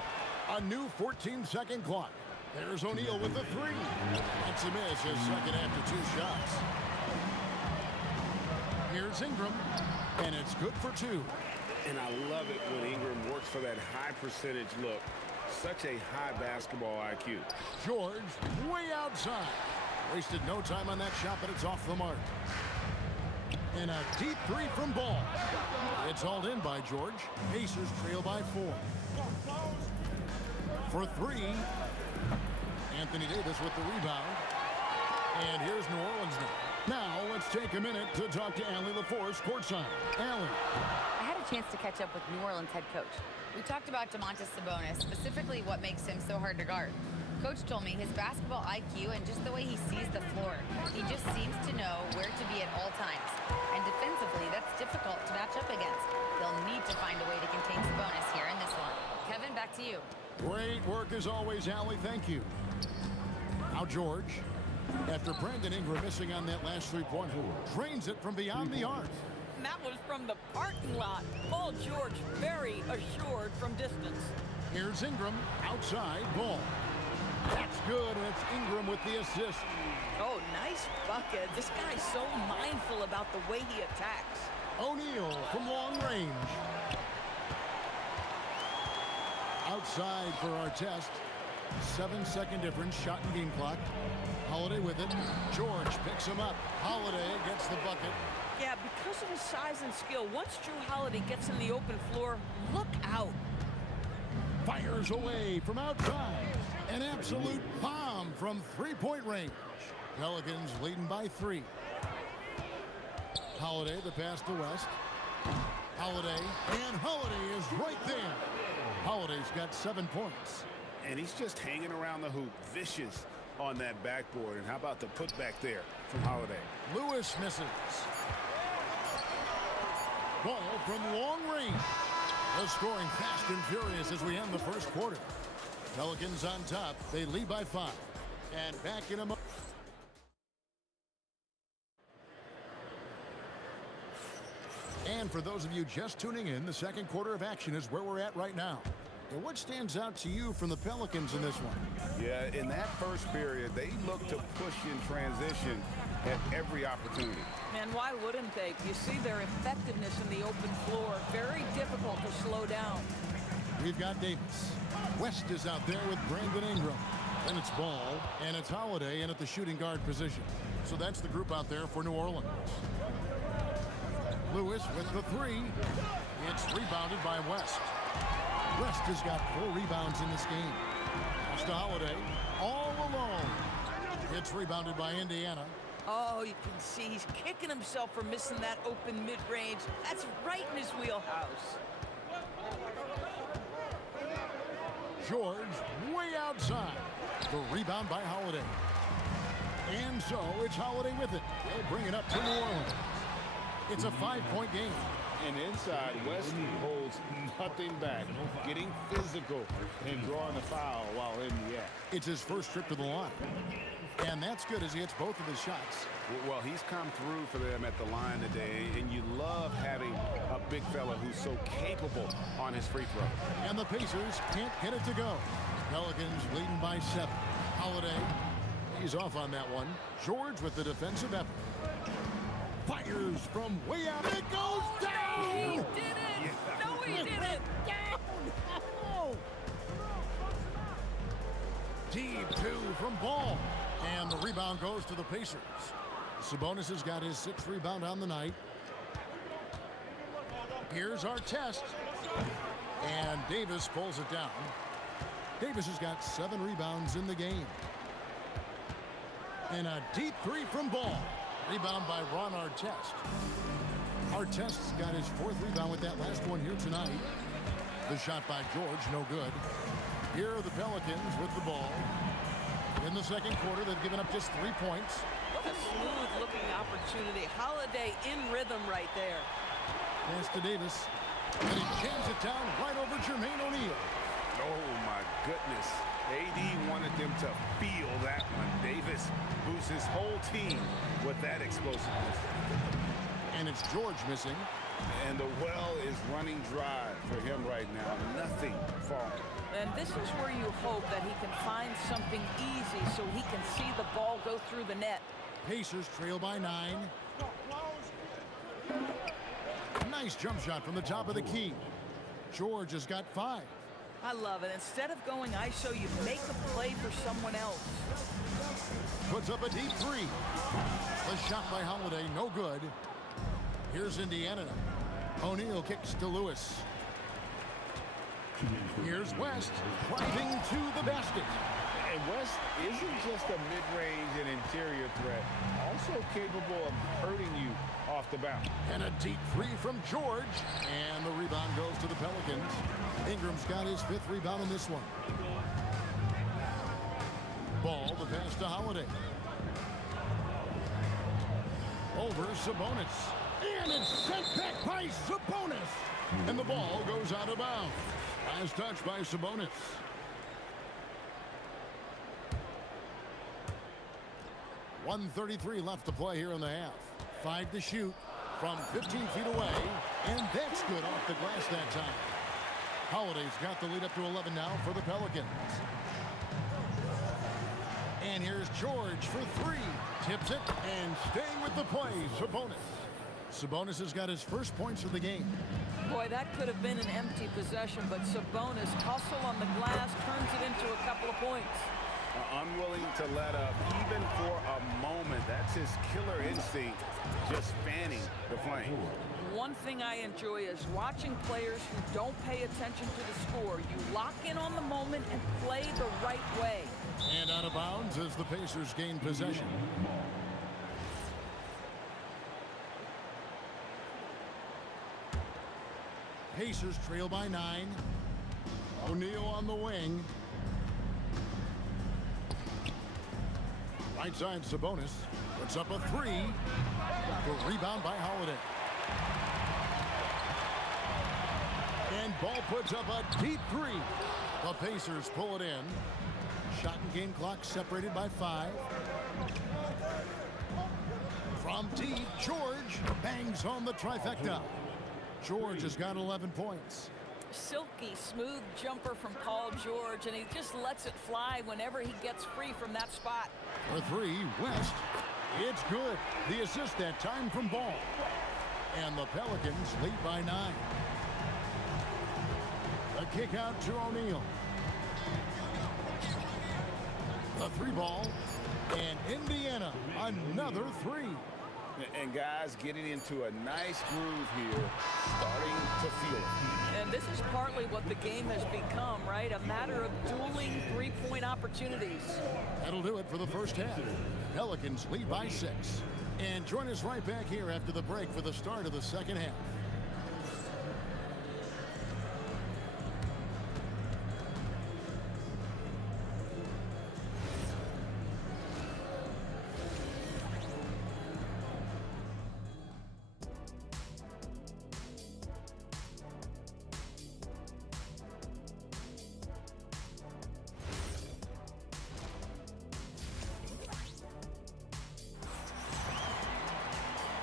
A new 14-second clock. There's O'Neal with the 3. That's a miss, his second after 2 shots. Here's Ingram, and it's good for 2. And I love it when Ingram works for that high percentage look. Such a high basketball IQ. George way outside. Wasted no time on that shot, but it's off the mark. And a deep 3 from Ball. It's hauled in by George. Pacers trail by 4. For 3, Anthony Davis with the rebound. And here's New Orleans now. Now let's take a minute to talk to Allie LaForce courtside. Allie. I had a chance to catch up with New Orleans head coach. We talked about Domantas Sabonis, specifically what makes him so hard to guard. Coach told me his basketball IQ and just the way he sees the floor. He just seems to know where to be at all times. And defensively, that's difficult to match up against. They'll need to find a way to contain Sabonis here in this one. Kevin, back to you. Great work as always, Allie. Thank you. Now George, after Brandon Ingram missing on that last three-pointer, drains it from beyond the arc. That was from the parking lot. Paul George very assured from distance. Here's Ingram, outside, ball. That's good, and it's Ingram with the assist. Oh, nice bucket. This guy's so mindful about the way he attacks. O'Neal from long range. Outside for our test. 7-second difference, shot and game clock. Holiday with it. George picks him up. Holiday gets the bucket. Yeah, because of his size and skill, once Drew Holiday gets in the open floor, look out. Fires away from outside. An absolute bomb from three-point range. Pelicans leading by 3. Holiday, the pass to West. Holiday, and Holiday is right there. Holiday's got 7 points. And he's just hanging around the hoop, vicious on that backboard. And how about the putback there from Holiday? Lewis misses. Ball from long range. The scoring fast and furious as we end the first quarter. Pelicans on top. They lead by 5. And back in a moment. And for those of you just tuning in, the second quarter of action is where we're at right now. And what stands out to you from the Pelicans in this one? Yeah, in that first period, they looked to push in transition at every opportunity. And why wouldn't they? You see their effectiveness in the open floor. Very difficult to slow down. We've got Davis. West is out there with Brandon Ingram. Then it's Ball, and it's Holiday in at the shooting guard position. So that's the group out there for New Orleans. Lewis with the 3. It's rebounded by West. West has got 4 rebounds in this game. Pass to Holiday, all alone. It's rebounded by Indiana. Oh, you can see he's kicking himself for missing that open mid-range. That's right in his wheelhouse. George way outside. The rebound by Holiday. And so it's Holiday with it. They'll bring it up to New Orleans. It's a 5-point game. And inside, West holds nothing back, getting physical and drawing the foul while in the act. It's his first trip to the line. And that's good as he hits both of his shots. Well, he's come through for them at the line today, and you love having a big fella who's so capable on his free throw. And the Pacers can't get it to go. Pelicans leading by 7. Holiday, he's off on that one. George with the defensive effort. Fires from way out. It goes down! He did it! Yeah. No, he didn't! Down! Oh. Deep 2 from Ball. And the rebound goes to the Pacers. Sabonis has got his 6th rebound on the night. Here's our test. And Davis pulls it down. Davis has got 7 rebounds in the game. And a deep 3 from Ball. Rebound by Ron Artest. Artest's got his 4th rebound with that last one here tonight. The shot by George, no good. Here are the Pelicans with the ball. In the second quarter, they've given up just 3 points. What a smooth-looking opportunity. Holiday in rhythm right there. Pass to Davis. And he jams it down right over Jermaine O'Neal. Oh, my goodness. AD wanted them to feel that one. Davis boosts his whole team with that explosiveness. And it's George missing. And the well is running dry for him right now. Nothing falling. And this is where you hope that he can find something easy so he can see the ball go through the net. Pacers trail by 9. Nice jump shot from the top of the key. George has got 5. I love it. Instead of going ISO, you make a play for someone else. Puts up a deep 3. The shot by Holiday, no good. Here's Indiana. O'Neal kicks to Lewis. Here's West, driving to the basket. And West isn't just a mid-range and interior threat. also capable of hurting you off the bounce. And a deep three from George. And the rebound goes to the Pelicans. Ingram's got his 5th rebound in this one. Ball, the pass to Holiday. Over Sabonis. And it's sent back by Sabonis. And the ball goes out of bounds. Last touch by Sabonis. .133 left to play here in the half. 5 to shoot from 15 feet away. And that's good off the glass that time. Holiday's got the lead up to 11 now for the Pelicans. And here's George for 3. Tips it and staying with the play, Sabonis. Sabonis has got his first points of the game. Boy, that could have been an empty possession, but Sabonis hustle on the glass, turns it into a couple of points. Unwilling to let up even for a moment. That's his killer instinct, just fanning the flame. One thing I enjoy is watching players who don't pay attention to the score. You lock in on the moment and play the right way. And out of bounds as the Pacers gain possession. Pacers trail by 9. O'Neal on the wing. Right side, Sabonis puts up a 3. The rebound by Holiday. And Ball puts up a deep 3. The Pacers pull it in. Shot and game clock separated by 5. From deep, George bangs home the trifecta. George has got 11 points. Silky smooth jumper from Paul George, and he just lets it fly whenever he gets free from that spot. For 3, West. It's good. The assist that time from Ball. And the Pelicans lead by 9. A kick out to O'Neal. The 3 ball. And Indiana, another 3. And guys getting into a nice groove here, starting to feel it. And this is partly what the game has become, right? A matter of dueling three-point opportunities. That'll do it for the first half. Pelicans lead by 6. And join us right back here after the break for the start of the second half.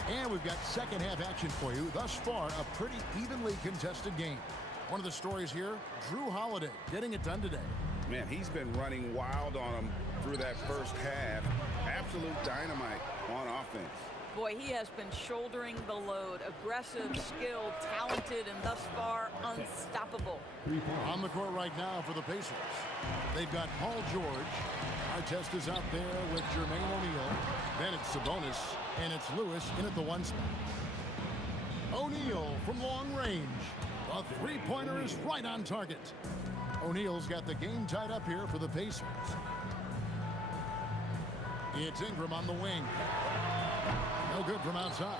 And we've got second half action for you. Thus far, a pretty evenly contested game. One of the stories here, Drew Holiday getting it done today. Man, he's been running wild on him through that first half. Absolute dynamite on offense. Boy, he has been shouldering the load. Aggressive, skilled, talented, and thus far unstoppable. On the court right now for the Pacers. They've got Paul George. Artest is out there with Jermaine O'Neal. Then it's Sabonis, and it's Lewis in at the 1 spot. O'Neal from long range. The three-pointer is right on target. O'Neal's got the game tied up here for the Pacers. It's Ingram on the wing. No good from outside.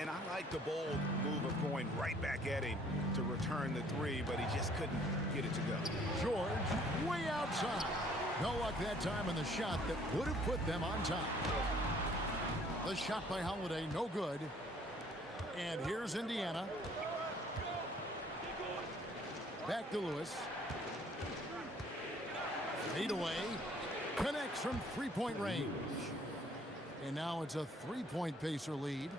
And I like the bold move of going right back at him to return the 3, but he just couldn't get it to go. George way outside. No luck that time in the shot that would have put them on top. The shot by Holiday, no good. And here's Indiana. Back to Lewis. Fade away. Connects from three-point range. And now it's a three-point Pacer lead.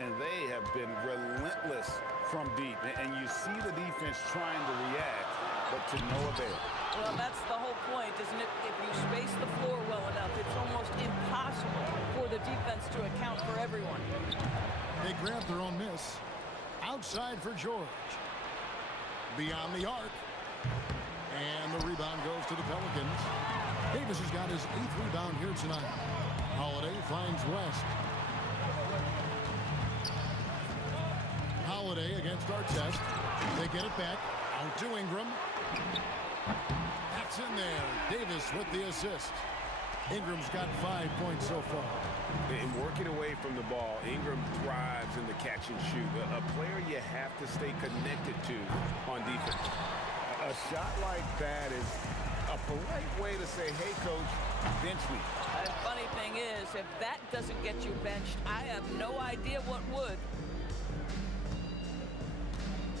And they have been relentless from deep. And you see the defense trying to react, but to no avail. Well, that's the whole point, isn't it? If you space the floor well enough, it's almost impossible for the defense to account for everyone. They grab their own miss. Outside for George. Beyond the arc. And the rebound goes to the Pelicans. Davis has got his 8th rebound here tonight. Holiday finds West. Holiday against Artest. They get it back. Out to Ingram. That's in there. Davis with the assist. Ingram's got 5 points so far. And working away from the ball, Ingram thrives in the catch and shoot. A player you have to stay connected to on defense. A shot like that is a polite way to say, hey, coach, bench me. The funny thing is, if that doesn't get you benched, I have no idea what would.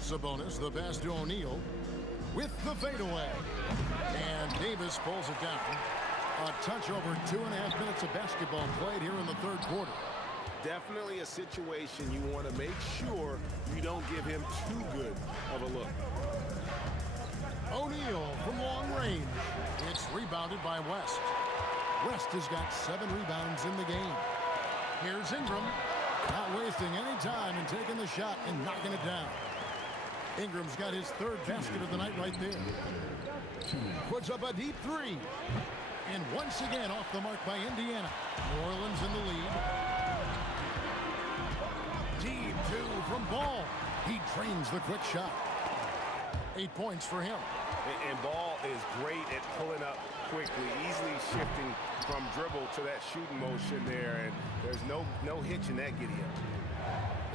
Sabonis, the pass to O'Neal with the fadeaway. And Davis pulls it down. A touch over 2.5 minutes of basketball played here in the third quarter. Definitely a situation you want to make sure you don't give him too good of a look. O'Neal from long range. It's rebounded by West. West has got 7 rebounds in the game. Here's Ingram. Not wasting any time in taking the shot and knocking it down. Ingram's got his 3rd basket of the night right there. Puts up a deep 3. And once again off the mark by Indiana. New Orleans in the lead. Deep 2 from Ball. He drains the quick shot. 8 points for him. And Ball is great at pulling up quickly, easily shifting from dribble to that shooting motion there. And there's no hitch in that giddy-up.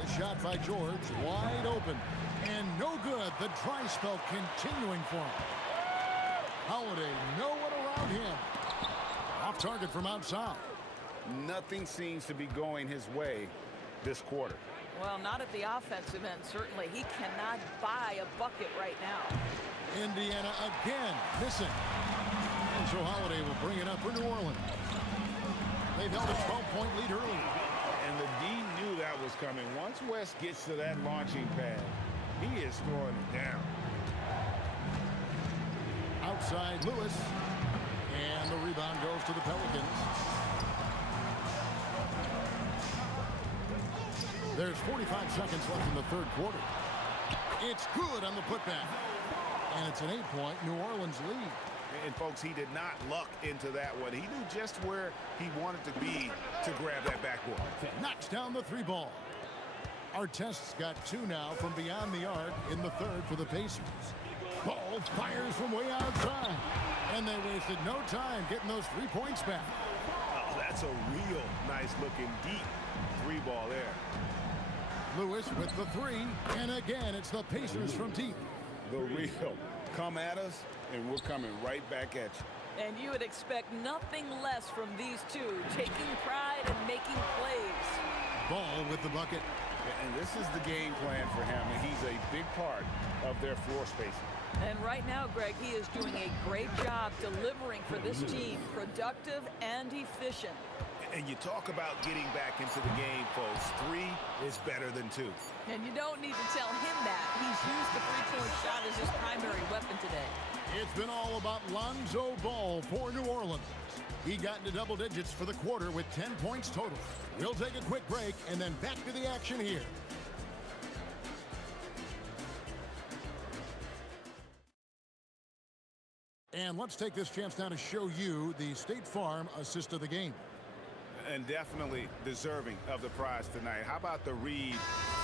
The shot by George, wide open. And no good. The dry spell continuing for him. Holiday, no one around him. Off target from outside. Nothing seems to be going his way this quarter. Well, not at the offensive end, certainly. He cannot buy a bucket right now. Indiana again missing. And so Holiday will bring it up for New Orleans. They've held a 12-point lead early. And the D knew that was coming. Once West gets to that launching pad, he is throwing it down. Outside Lewis. And the rebound goes to the Pelicans. There's 45 seconds left in the third quarter. It's good on the putback. And it's an 8-point New Orleans lead. And folks, he did not luck into that one. He knew just where he wanted to be to grab that backboard. Knocks down the 3 ball. Artest's got 2 now from beyond the arc in the third for the Pacers. Ball fires from way outside. And they wasted no time getting those 3 points back. Oh, that's a real nice looking deep 3 ball there. Lewis with the 3. And again, it's the Pacers from deep. The real. Come at us, and we're coming right back at you. And you would expect nothing less from these two, taking pride and making plays. Ball with the bucket. And this is the game plan for him, and he's a big part of their floor spacing. And right now, Greg, he is doing a great job delivering for this team, productive and efficient. And you talk about getting back into the game, folks. 3 is better than 2. And you don't need to tell him that. He's used the 3-point shot as his primary weapon today. It's been all about Lonzo Ball for New Orleans. He got into double digits for the quarter with 10 points total. We'll take a quick break and then back to the action here. And let's take this chance now to show you the State Farm assist of the game. And definitely deserving of the prize tonight. How about the read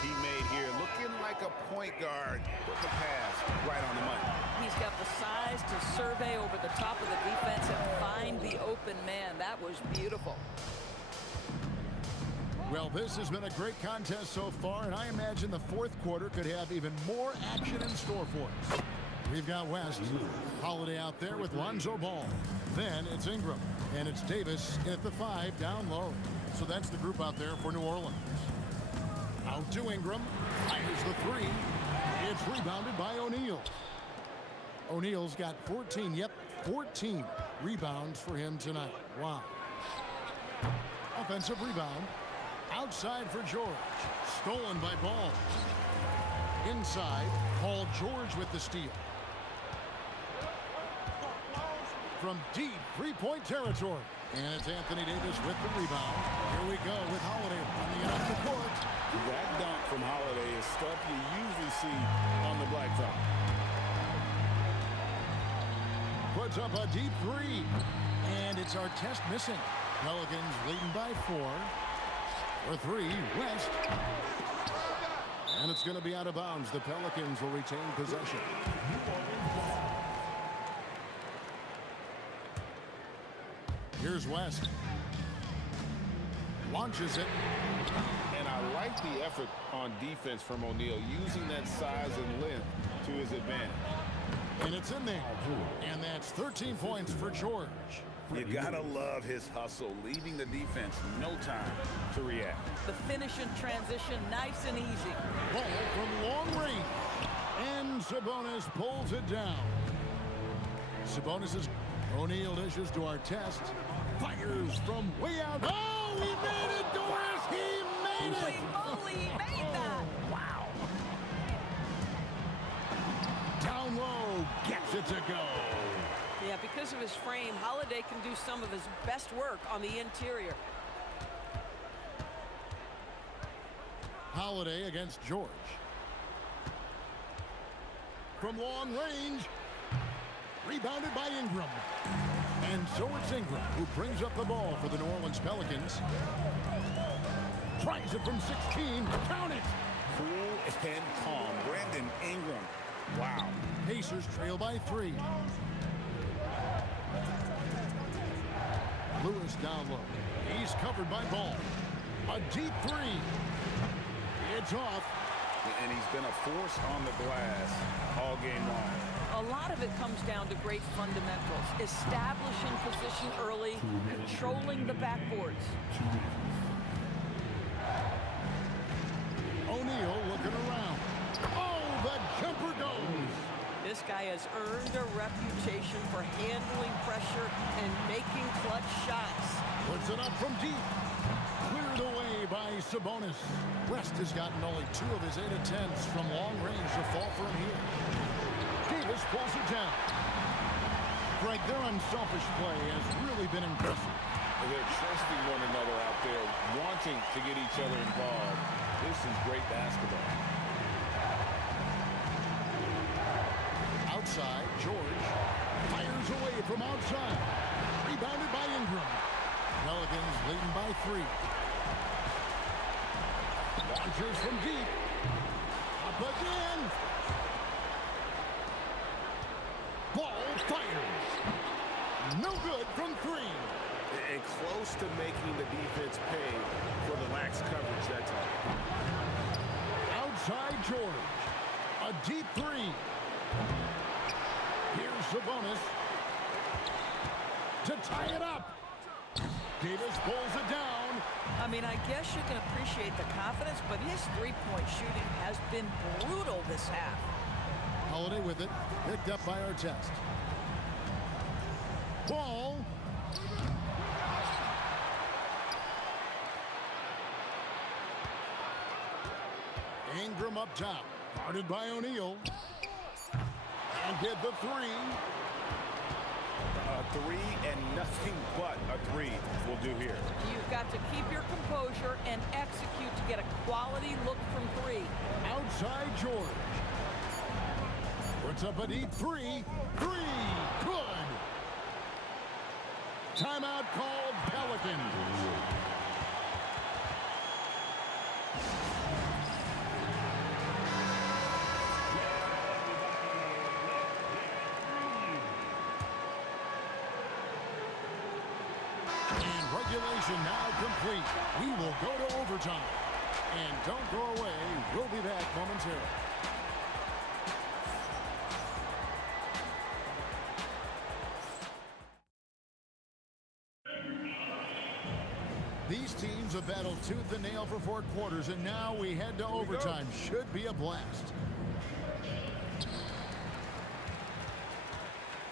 he made here? Looking like a point guard. Put the pass right on the money. He's got the size to survey over the top of the defense and find the open man. That was beautiful. Well, this has been a great contest so far, and I imagine the fourth quarter could have even more action in store for us. We've got West, Holiday out there with Lonzo Ball. Then it's Ingram, and it's Davis at the 5 down low. So that's the group out there for New Orleans. Out to Ingram, fires the 3. It's rebounded by O'Neal. O'Neal's got 14 rebounds for him tonight. Wow. Offensive rebound. Outside for George. Stolen by Ball. Inside, Paul George with the steal. From deep 3-point territory. And it's Anthony Davis with the rebound. Here we go with Holiday on the end of the court. That dunk from Holiday is stuff you usually see on the blacktop. Puts up a deep 3. And it's Artest missing. Pelicans leading by 4. For 3, West. And it's going to be out of bounds. The Pelicans will retain possession. Here's West. launches it. And I like the effort on defense from O'Neal, using that size and length to his advantage. And it's in there. And that's 13 points for George. You gotta love his hustle, leaving the defense no time to react. The finish in transition, nice and easy. Ball from long range. And Sabonis pulls it down. Sabonis is O'Neal dishes to our test. Fires from way out. Oh, he made it, Doris! He made it! Holy moly, he made that! Wow. Down low, gets it to go. Yeah, because of his frame, Holiday can do some of his best work on the interior. Holiday against George. From long range. Rebounded by Ingram. And so it's Ingram who brings up the ball for the New Orleans Pelicans. Tries it from 16. Count it. Cool and calm. Brandon Ingram. Wow. Pacers trail by 3. Lewis down low. He's covered by Ball. A deep 3. It's off. And he's been a force on the glass all game long. A lot of it comes down to great fundamentals. Establishing position early, controlling the backboards. O'Neal looking around. Oh, the jumper goes. This guy has earned a reputation for handling pressure and making clutch shots. Puts it up from deep. Cleared away by Sabonis. West has gotten only 2 of his 8 attempts from long range to fall for him here. Davis pulls it down. Greg, their unselfish play has really been impressive. They're trusting one another out there, wanting to get each other involved. This is great basketball. Outside, George fires away from outside. Rebounded by Ingram. Pelicans leading by 3. Launchers from deep. Up again. Ball fires. No good from 3. And close to making the defense pay for the lax coverage that time. Outside George. A deep 3. Here's Sabonis to tie it up. Davis pulls it down. I mean, I guess you can appreciate the confidence, but his three-point shooting has been brutal this half. Holiday with it. Picked up by Artest. Ball. Ingram up top. Guarded by O'Neal. And get the 3. A 3 and nothing but a 3 will do here. You've got to keep your composure and execute to get a quality look from 3. Outside George. Puts up a deep 3. 3. Good. Timeout called Pelicans. Regulation now complete. We will go to overtime. And don't go away. We'll be back momentarily. These teams have battled tooth and nail for 4 quarters, and now we head to overtime. Should be a blast.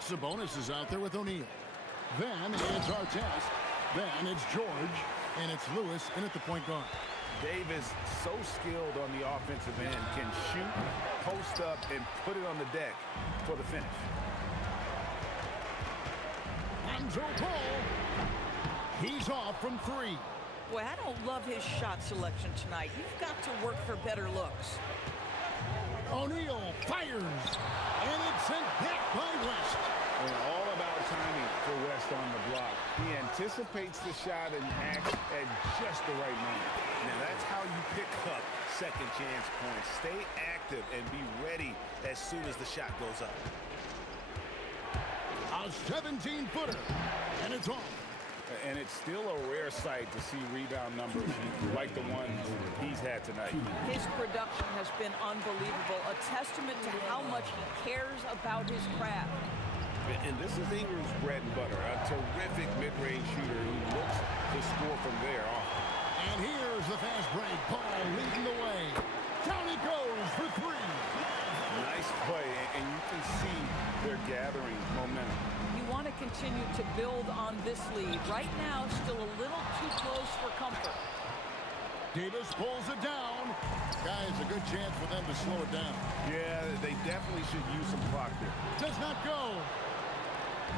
Sabonis is out there with O'Neal. Then it's Artest. Then it's George, and it's Lewis in at the point guard. Davis, so skilled on the offensive end, can shoot, post up, and put it on the deck for the finish. Lonzo Ball. He's off from 3. Boy, I don't love his shot selection tonight. You've got to work for better looks. O'Neal fires, and it's sent back by West. And all about timing for West on the block. He anticipates the shot and acts at just the right moment. Now that's how you pick up second chance points. Stay active and be ready as soon as the shot goes up. A 17-footer, and it's off. And it's still a rare sight to see rebound numbers like the ones he's had tonight. His production has been unbelievable, a testament to how much he cares about his craft. And this is Ingram's bread and butter, a terrific mid-range shooter who looks to score from there often. And here's the fast break. Paul leading the way. Down he goes for three. Nice play, and you can see they're gathering momentum. You want to continue to build on this lead. Right now, still a little too close for comfort. Davis pulls it down. Guys, a good chance for them to slow it down. Yeah, they definitely should use some clock there. Does not go.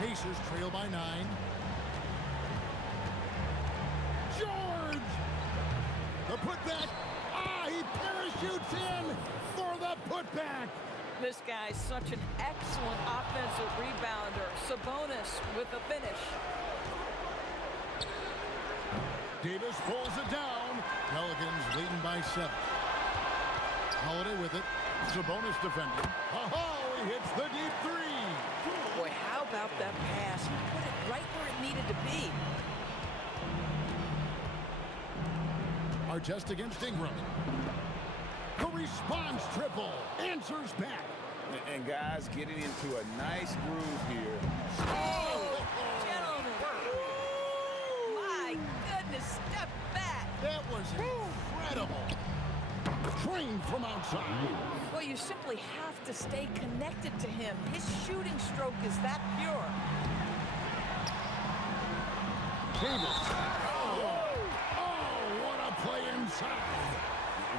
Pacers trail by 9. George! The putback. He parachutes in for the putback. This guy's such an excellent offensive rebounder. Sabonis with the finish. Davis pulls it down. Pelicans leading by 7. Holiday with it. Sabonis defending. He hits the deep three. Boy, how about that pass? He put it right where it needed to be. Artest against Ingram. The response triple. Answers back. And guys getting into a nice groove here. Gentlemen. My goodness, step back. That was incredible. Trained from outside. Well, you simply have to stay connected to him. His shooting stroke is that pure. Davis. What a play inside.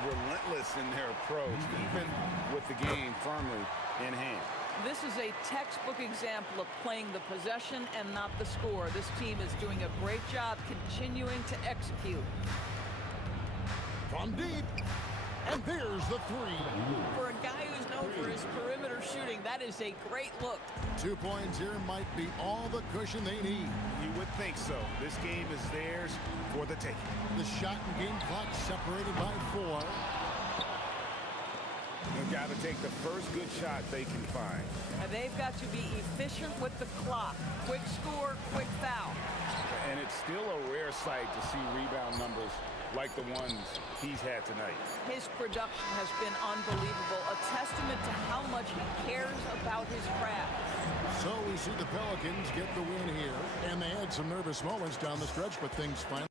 Relentless in their approach, even with the game firmly in hand. This is a textbook example of playing the possession and not the score. This team is doing a great job continuing to execute. From deep. And there's the three. For a guy who's known for his perimeter shooting, that is a great look. 2 points here might be all the cushion they need. You would think so. This game is theirs for the taking. The shot and game clock separated by 4. They've got to take the first good shot they can find. And they've got to be efficient with the clock. Quick score, quick foul. And it's still a rare sight to see rebound numbers like the ones he's had tonight. His production has been unbelievable, a testament to how much he cares about his craft. So we see the Pelicans get the win here, and they had some nervous moments down the stretch, but things finally...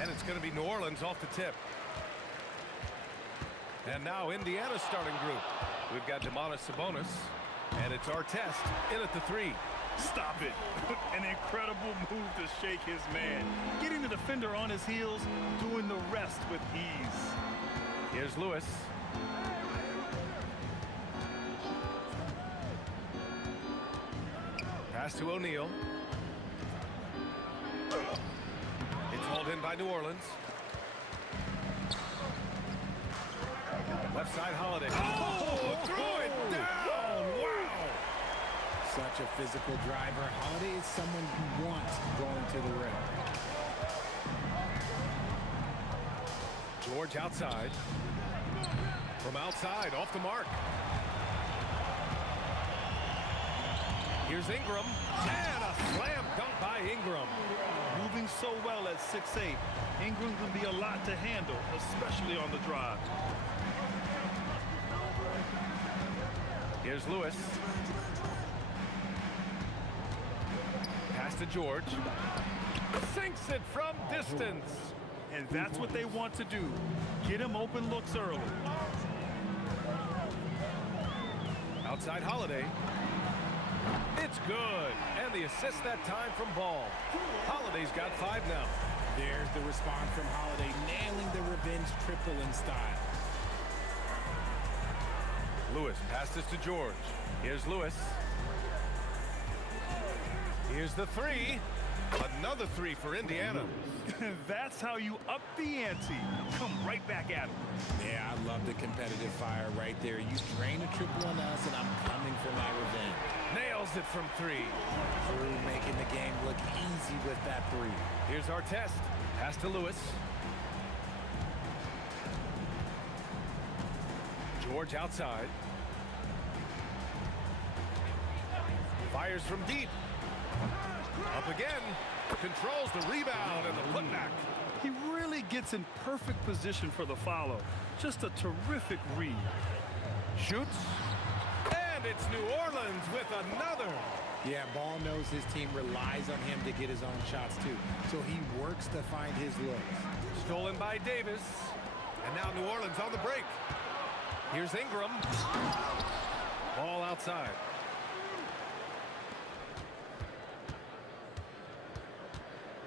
And it's going to be New Orleans off the tip. And now Indiana's starting group. We've got Demonis Sabonis, and it's Artest in at the 3. Stop it. An incredible move to shake his man. Getting the defender on his heels, doing the rest with ease. Here's Lewis. Pass to O'Neal. It's hauled in by New Orleans. Left side, Holiday. Oh, threw it down! Wow! Such a physical driver. Holiday is someone who wants going to the rim. George outside. From outside, off the mark. Here's Ingram. And a slam dunk by Ingram. Moving so well at 6'8", Ingram can be a lot to handle, especially on the drive. Here's Lewis. Pass to George. Sinks it from distance. And that's what they want to do. Get him open looks early. Outside Holiday. It's good. And the assist that time from Ball. Holiday's got 5 now. There's the response from Holiday, nailing the revenge triple in style. Lewis passes to George. Here's Lewis. Here's the 3. Another 3 for Indiana. That's how you up the ante. Come right back at him. Yeah, I love the competitive fire right there. You drain a triple on us, and I'm coming for my revenge. Nails it from 3. Drew making the game look easy with that 3. Here's Artest. Pass to Lewis. George outside. Fires from deep. Up again. Controls the rebound and the putback. He really gets in perfect position for the follow. Just a terrific read. Shoots. And it's New Orleans with another. Yeah, Ball knows his team relies on him to get his own shots too. So he works to find his looks. Stolen by Davis. And now New Orleans on the break. Here's Ingram. Ball outside.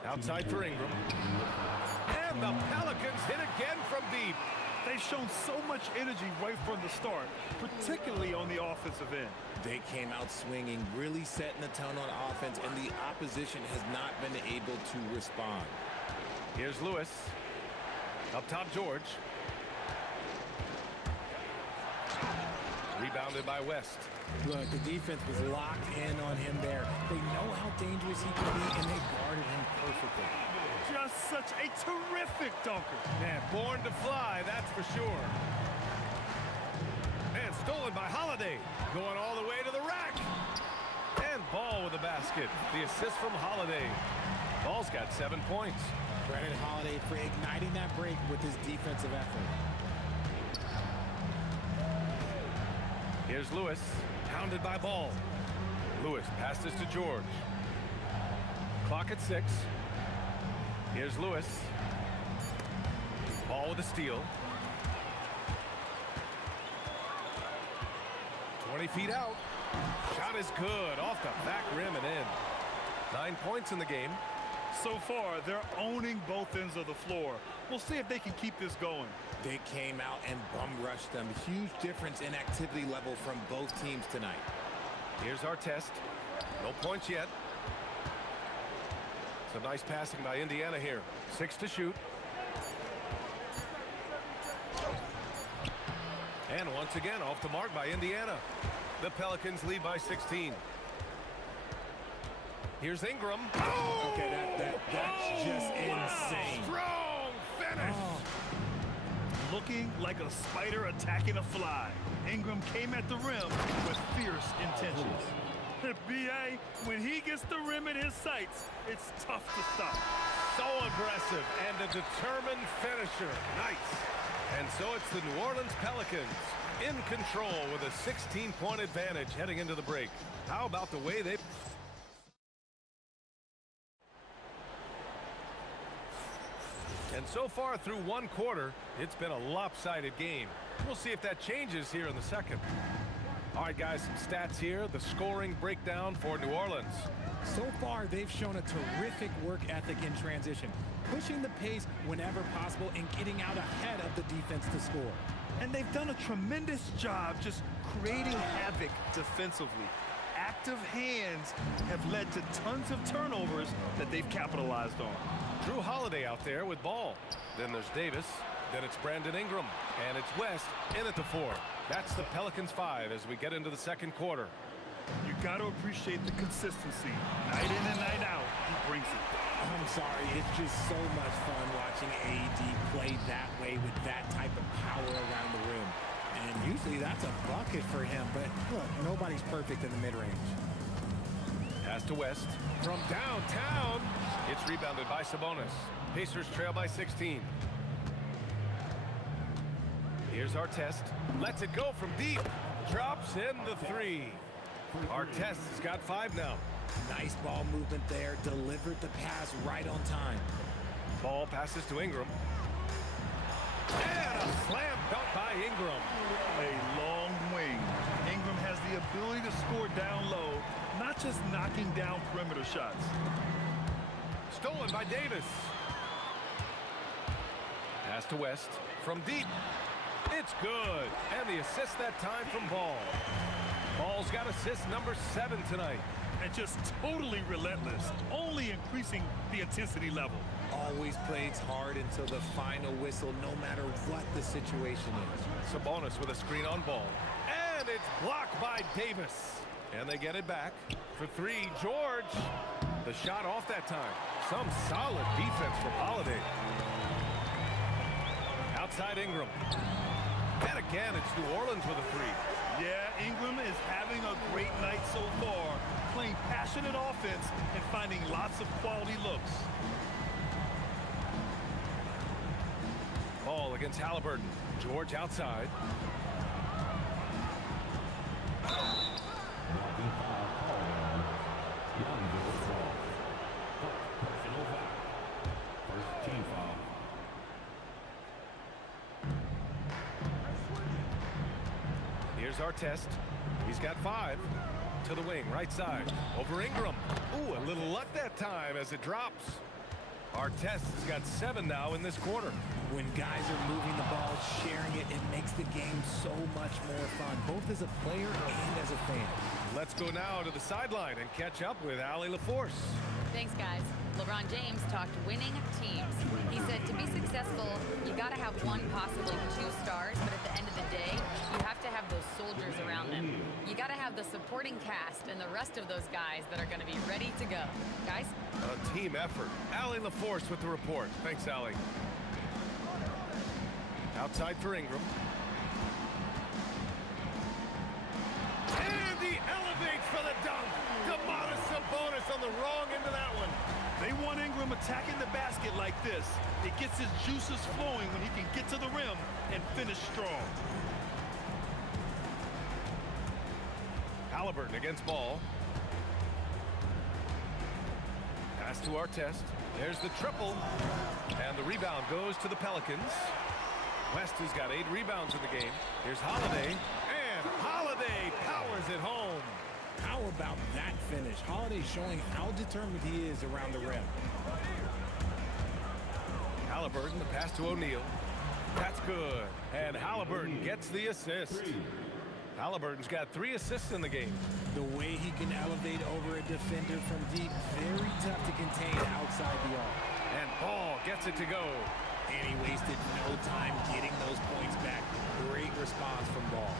Outside for Ingram. And the Pelicans hit again from deep. They've shown so much energy right from the start, particularly on the offensive end. They came out swinging, really setting the tone on offense, and the opposition has not been able to respond. Here's Lewis. Up top, George. Rebounded by West. Look, the defense was locked in on him there. They know how dangerous he can be, and they guarded him perfectly. Just such a terrific dunker. Man, born to fly, that's for sure. And stolen by Holiday. Going all the way to the rack. And Ball with the basket. The assist from Holiday. Ball's got 7 points. Credit Holiday for igniting that break with his defensive effort. Here's Lewis, hounded by Ball. Lewis passes to George. Clock at 6. Here's Lewis. Ball with a steal. 20 feet out. Shot is good, off the back rim and in. 9 points in the game. So far, they're owning both ends of the floor. We'll see if they can keep this going. They came out and bum rushed them. Huge difference in activity level from both teams tonight. Here's Artest. No points yet. Some nice passing by Indiana here. 6 to shoot. And once again, off the mark by Indiana. The Pelicans lead by 16. Here's Ingram. Oh! Okay, that's just insane. Strong finish. Looking like a spider attacking a fly. Ingram came at the rim with fierce intentions. B.A., when he gets the rim in his sights, it's tough to stop. So aggressive and a determined finisher. Nice. And so it's the New Orleans Pelicans in control with a 16-point advantage heading into the break. How about the way they... And so far through one quarter, it's been a lopsided game. We'll see if that changes here in the second. All right, guys, some stats here. The scoring breakdown for New Orleans. So far, they've shown a terrific work ethic in transition, pushing the pace whenever possible and getting out ahead of the defense to score. And they've done a tremendous job just creating havoc defensively. Active hands have led to tons of turnovers that they've capitalized on. Drew Holiday out there with ball. Then there's Davis. Then it's Brandon Ingram. And it's West in at the 4. That's the Pelicans 5 as we get into the second quarter. You got to appreciate the consistency. Night in and night out, he brings it. I'm sorry, it's just so much fun watching AD play that way with that type of power around the rim. And usually that's a bucket for him, but look, nobody's perfect in the mid-range. Pass to West. From downtown, it's rebounded by Sabonis. Pacers trail by 16. Here's Artest. Lets it go from deep. Drops in the 3. Artest has got 5 now. Nice ball movement there. Delivered the pass right on time. Ball passes to Ingram. And a slam dunk by Ingram. A long wing. Ingram has the ability to score down low, not just knocking down perimeter shots. Stolen by Davis. Pass to West. From deep. It's good. And the assist that time from Ball. Ball's got assist number 7 tonight. And just totally relentless, only increasing the intensity level. Always plays hard until the final whistle, no matter what the situation is. Sabonis with a screen on Ball. And it's blocked by Davis. And they get it back. For 3, George. The shot off that time. Some solid defense from Holiday. Outside Ingram. And again, it's New Orleans with a 3. Yeah, Ingram is having a great night so far, playing passionate offense and finding lots of quality looks. Ball against Halliburton. George outside. Here's Artest. He's got 5. To the wing, right side. Over Ingram. Ooh, a little luck that time as it drops. Artest has got 7 now in this quarter. When guys are moving the ball, sharing it, it makes the game so much more fun, both as a player and as a fan. Let's go now to the sideline and catch up with Allie LaForce. Thanks, guys. LeBron James talked winning teams. He said to be successful, you got to have 1, possibly 2 stars, but at the end of the day, you have to have those soldiers around them. You got to have the supporting cast and the rest of those guys that are going to be ready to go. Guys? A team effort. Allie LaForce with the report. Thanks, Allie. Outside for Ingram. And he elevates for the dunk. Domantas Sabonis on the wrong end of that one. They want Ingram attacking the basket like this. It gets his juices flowing when he can get to the rim and finish strong. Halliburton against Ball. Pass to Artest. There's the triple. And the rebound goes to the Pelicans. West has got 8 rebounds in the game. Here's Holiday. And Holiday powers it home. How about that finish? Holiday showing how determined he is around the rim. Halliburton, the pass to O'Neal. That's good. And Halliburton gets the assist. Halliburton's got 3 assists in the game. The way he can elevate over a defender from deep, very tough to contain outside the arc. And Ball gets it to go. And he wasted no time getting those points back. Great response from Ball.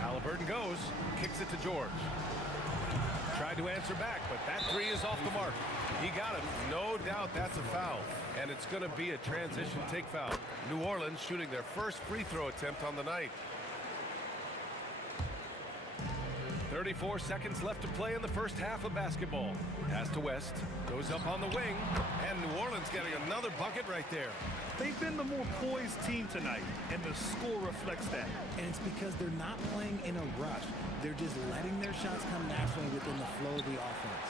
Halliburton goes, kicks it to George. Tried to answer back, but that 3 is off the mark. He got it. No doubt that's a foul. And it's going to be a transition take foul. New Orleans shooting their first free throw attempt on the night. 34 seconds left to play in the first half of basketball. Pass to West. Goes up on the wing. And New Orleans getting another bucket right there. They've been the more poised team tonight, and the score reflects that. And it's because they're not playing in a rush. They're just letting their shots come naturally within the flow of the offense.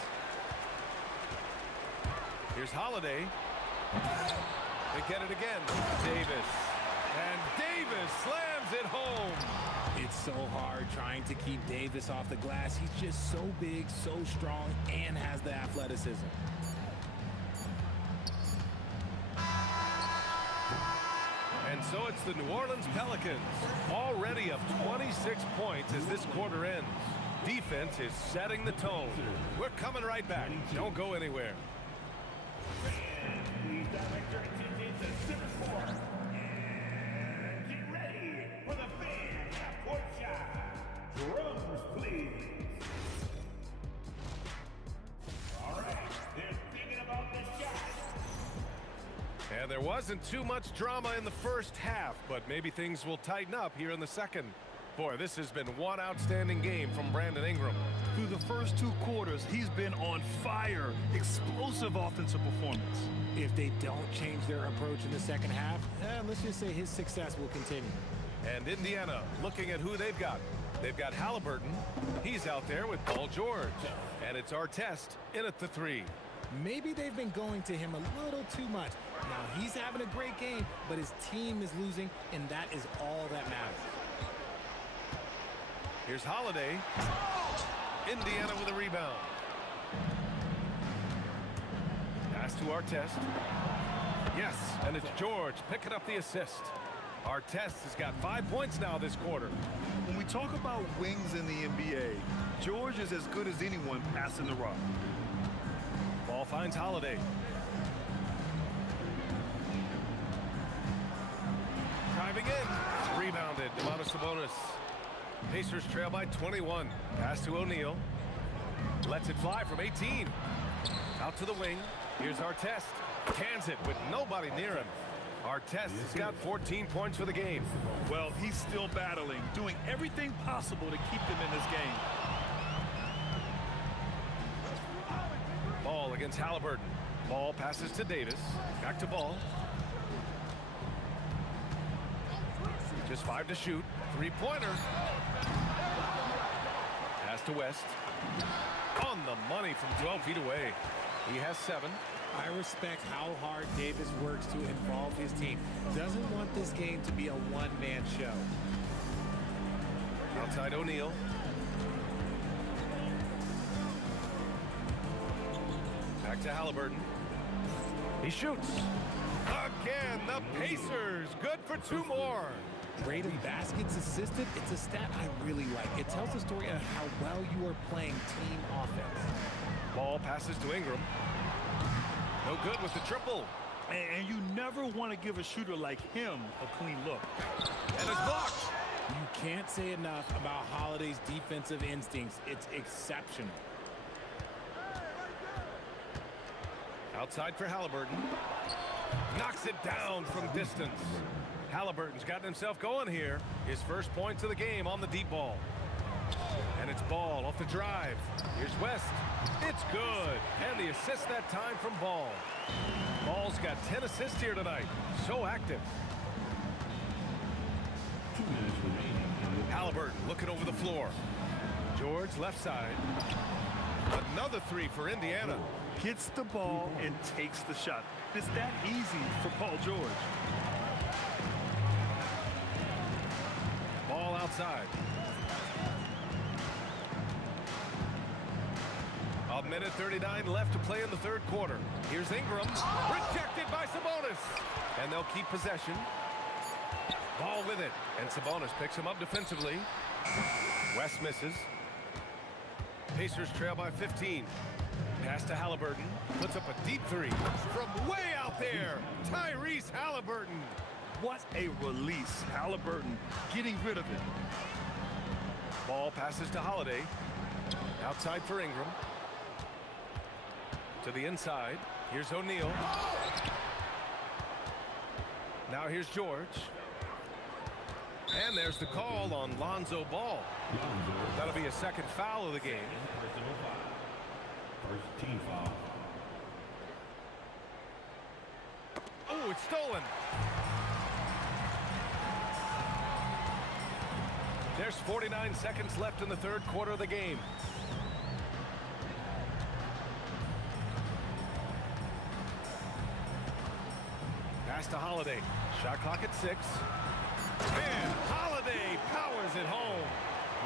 Here's Holiday. They get it again. Davis. And Davis slams it home. It's so hard trying to keep Davis off the glass. He's just so big, so strong, and has the athleticism. And so it's the New Orleans Pelicans, already up 26 points as this quarter ends. Defense is setting the tone. We're coming right back. Don't go anywhere. Please direct your attention to center court. And get ready for the fan half-court shot. Drums, please. All right, they're thinking about the shot. And there wasn't too much drama in the first half, but maybe things will tighten up here in the second. Boy, this has been one outstanding game from Brandon Ingram. Through the first 2 quarters, he's been on fire. Explosive offensive performance. If they don't change their approach in the second half, let's just say his success will continue. And Indiana looking at who they've got. They've got Halliburton. He's out there with Paul George. And it's Artest in at the 3. Maybe they've been going to him a little too much. Now, he's having a great game, but his team is losing, and that is all that matters. Here's Holiday. Indiana with a rebound. Pass to Artest. Yes, and it's George picking up the assist. Artest has got 5 points now this quarter. When we talk about wings in the NBA, George is as good as anyone passing the rock. Ball finds Holiday. Driving in. Rebounded. Domantas Sabonis. Pacers trail by 21. Pass to O'Neal. Lets it fly from 18. Out to the wing. Here's Artest. Cans it with nobody near him. Artest has got 14 points for the game. Well, he's still battling, doing everything possible to keep them in this game. Ball against Halliburton. Ball passes to Davis. Back to Ball. Just 5 to shoot. 3-pointer. Pass to West. On the money from 12 feet away. He has 7. I respect how hard Davis works to involve his team. Doesn't want this game to be a one-man show. Outside O'Neal. Back to Halliburton. He shoots. Again, the Pacers. Good for 2 more. Rate of baskets assisted, it's a stat I really like. It tells the story of how well you are playing team offense. Ball passes to Ingram. No good with the triple. And you never want to give a shooter like him a clean look. And it's blocked. You can't say enough about Holiday's defensive instincts. It's exceptional. Outside for Halliburton. Knocks it down from distance. Halliburton's gotten himself going here. His first points of the game on the deep ball. And it's Ball off the drive. Here's West. It's good. And the assist that time from Ball. Ball's got 10 assists here tonight. So active. 2 minutes remaining. Halliburton looking over the floor. George left side. Another 3 for Indiana. Gets the ball and takes the shot. It's that easy for Paul George. Ball outside. A minute 39 left to play in the third quarter. Here's Ingram. Rejected by Sabonis. And they'll keep possession. Ball with it. And Sabonis picks him up defensively. West misses. Pacers trail by 15. Pass to Halliburton. Puts up a deep 3 from way out there. Tyrese Halliburton. What a release. Halliburton getting rid of it. Ball passes to Holiday. Outside for Ingram. To the inside. Here's O'Neal. Now here's George. And there's the call on Lonzo Ball. That'll be a second foul of the game. First team foul. Oh, it's stolen. There's 49 seconds left in the third quarter of the game. Pass to Holiday. Holiday. Shot clock at 6. And Holiday powers it home.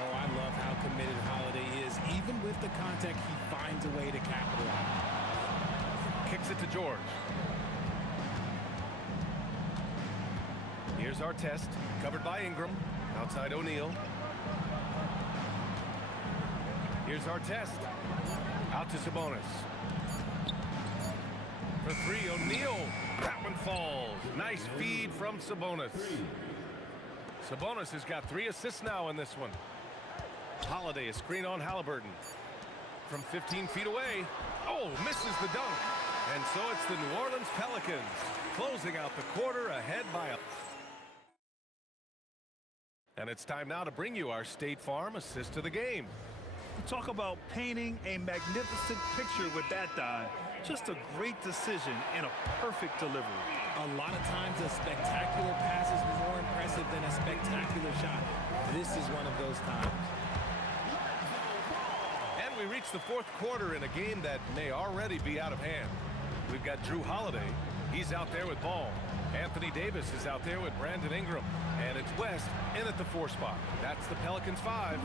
Oh, I love how committed Holiday is. Even with the contact, he finds a way to capitalize. Kicks it to George. Here's our test, covered by Ingram. Outside O'Neal. Here's our test. Out to Sabonis. For 3, O'Neal. That one falls. Nice feed from Sabonis. Sabonis has got 3 assists now in this one. Holiday, a screen on Halliburton. From 15 feet away. Oh, misses the dunk. And so it's the New Orleans Pelicans closing out the quarter ahead by a... And it's time now to bring you our State Farm assist to the game. Talk about painting a magnificent picture with that dive. Just a great decision and a perfect delivery. A lot of times a spectacular pass is more impressive than a spectacular shot. This is one of those times. And we reach the 4th quarter in a game that may already be out of hand. We've got Drew Holiday. He's out there with Ball. Anthony Davis is out there with Brandon Ingram. And it's West in at the 4 spot. That's the Pelicans 5.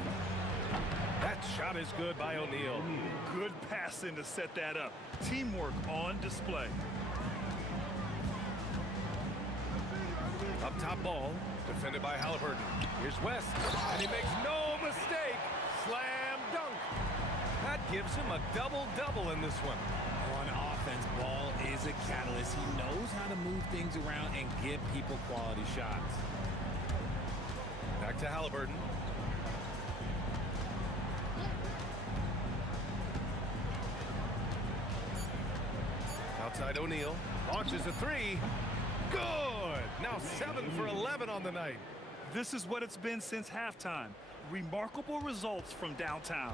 That shot is good by O'Neal. Good passing to set that up. Teamwork on display. Up top Ball, defended by Halliburton. Here's West, and he makes no mistake. Slam dunk. That gives him a double-double in this one. On offense, Ball is a catalyst. He knows how to move things around and give people quality shots. Back to Halliburton. Outside O'Neal. Launches a 3. Good! Now 7 for 11 on the night. This is what it's been since halftime. Remarkable results from downtown.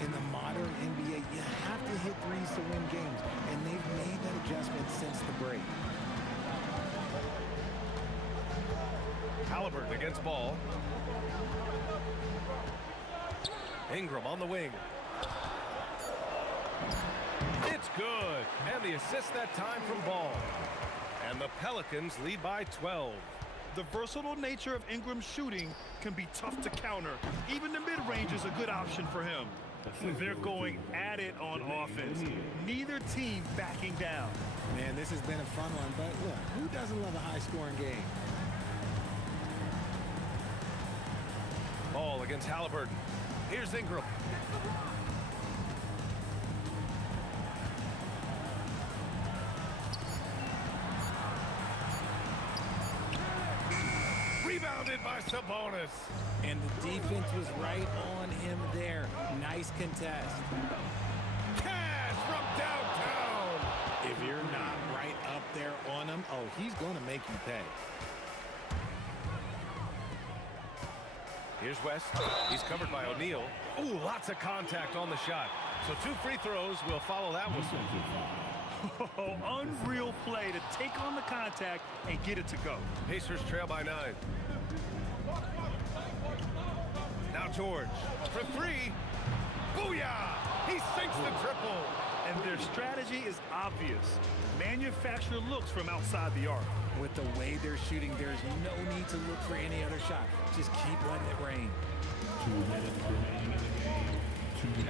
In the modern NBA, you have to hit threes to win games, and they've made that adjustment since the break. Halliburton against Ball. Ingram on the wing. It's good. And the assist that time from Ball. And the Pelicans lead by 12. The versatile nature of Ingram's shooting can be tough to counter. Even the mid-range is a good option for him. They're going at it on offense. Neither team backing down. Man, this has been a fun one, but look, who doesn't love a high-scoring game? Ball against Halliburton. Here's Ingram. Rebounded by Sabonis. And the defense was right on him there. Nice contest. Cash from downtown. If you're not right up there on him, oh, he's going to make you pay. Here's West. He's covered by O'Neal. Ooh, lots of contact on the shot. So 2 free throws will follow that whistle. Oh, unreal play to take on the contact and get it to go. Pacers trail by 9. Now George for 3. Booyah! He sinks the triple. And their strategy is obvious. Manufacture looks from outside the arc. With the way they're shooting, there's no need to look for any other shot. Just keep letting it rain. 2 minutes remaining in the game.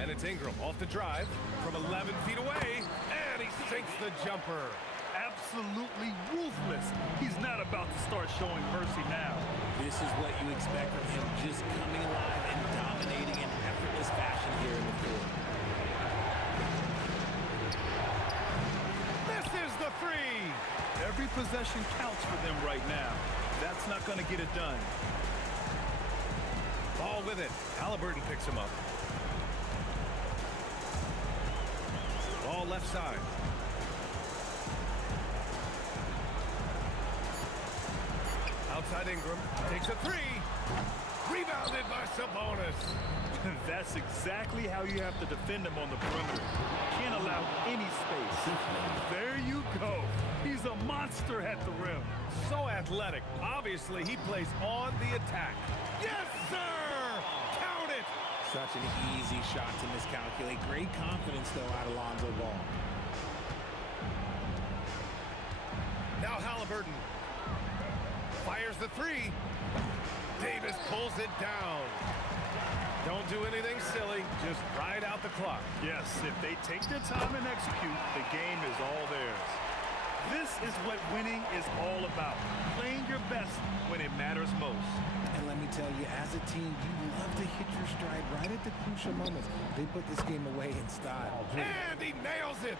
And it's Ingram off the drive from 11 feet away, and he sinks the jumper. Absolutely ruthless. He's not about to start showing mercy now. This is what you expect from him, just coming alive and dominating in effortless fashion here in the fourth. This is the 3. Every possession counts for them right now. That's not going to get it done. Ball with it. Halliburton picks him up. Ball left side. Outside Ingram. Takes a 3. Rebounded by Sabonis. That's exactly how you have to defend him on the perimeter. Can't allow any space. There you go. He's a monster at the rim. So athletic. Obviously, he plays on the attack. Yes, sir! Count it! Such an easy shot to miscalculate. Great confidence, though, out of Lonzo Ball. Now Halliburton. Fires the three. Davis pulls it down. Don't do anything silly. Just ride out the clock. Yes, if they take their time and execute, the game is all theirs. This is what winning is all about. Playing your best when it matters most. And let me tell you, as a team, you love to hit your stride right at the crucial moments. They put this game away in style. And he nails it.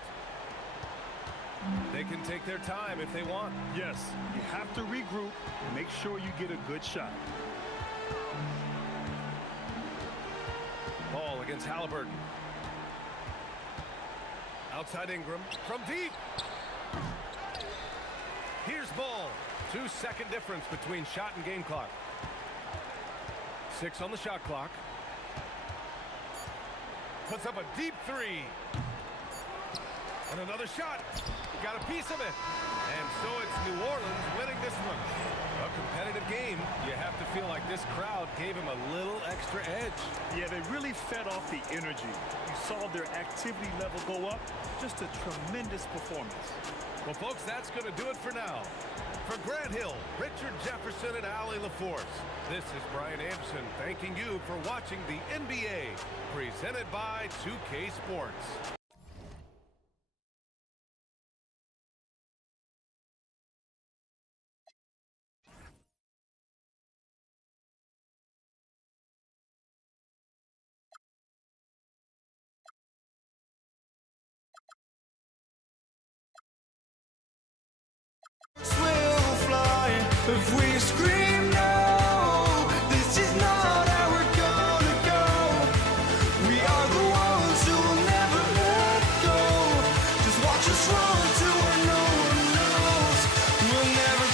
They can take their time if they want. Yes, you have to regroup. Make sure you get a good shot. Ball against Halliburton. Outside Ingram from deep. Here's Ball. 2-second difference between shot and game clock. 6 on the shot clock. Puts up a deep three. And another shot. Got a piece of it. And so it's New Orleans winning this one. A competitive game. You have to feel like this crowd gave him a little extra edge. Yeah, they really fed off the energy. You saw their activity level go up. Just a tremendous performance. Well, folks, that's going to do it for now. For Grant Hill, Richard Jefferson, and Allie LaForce, this is Brian Anderson thanking you for watching the NBA, presented by 2K Sports. If we scream no, this is not how we're gonna go. We are the ones who will never let go. Just watch us run to where no one knows. We'll never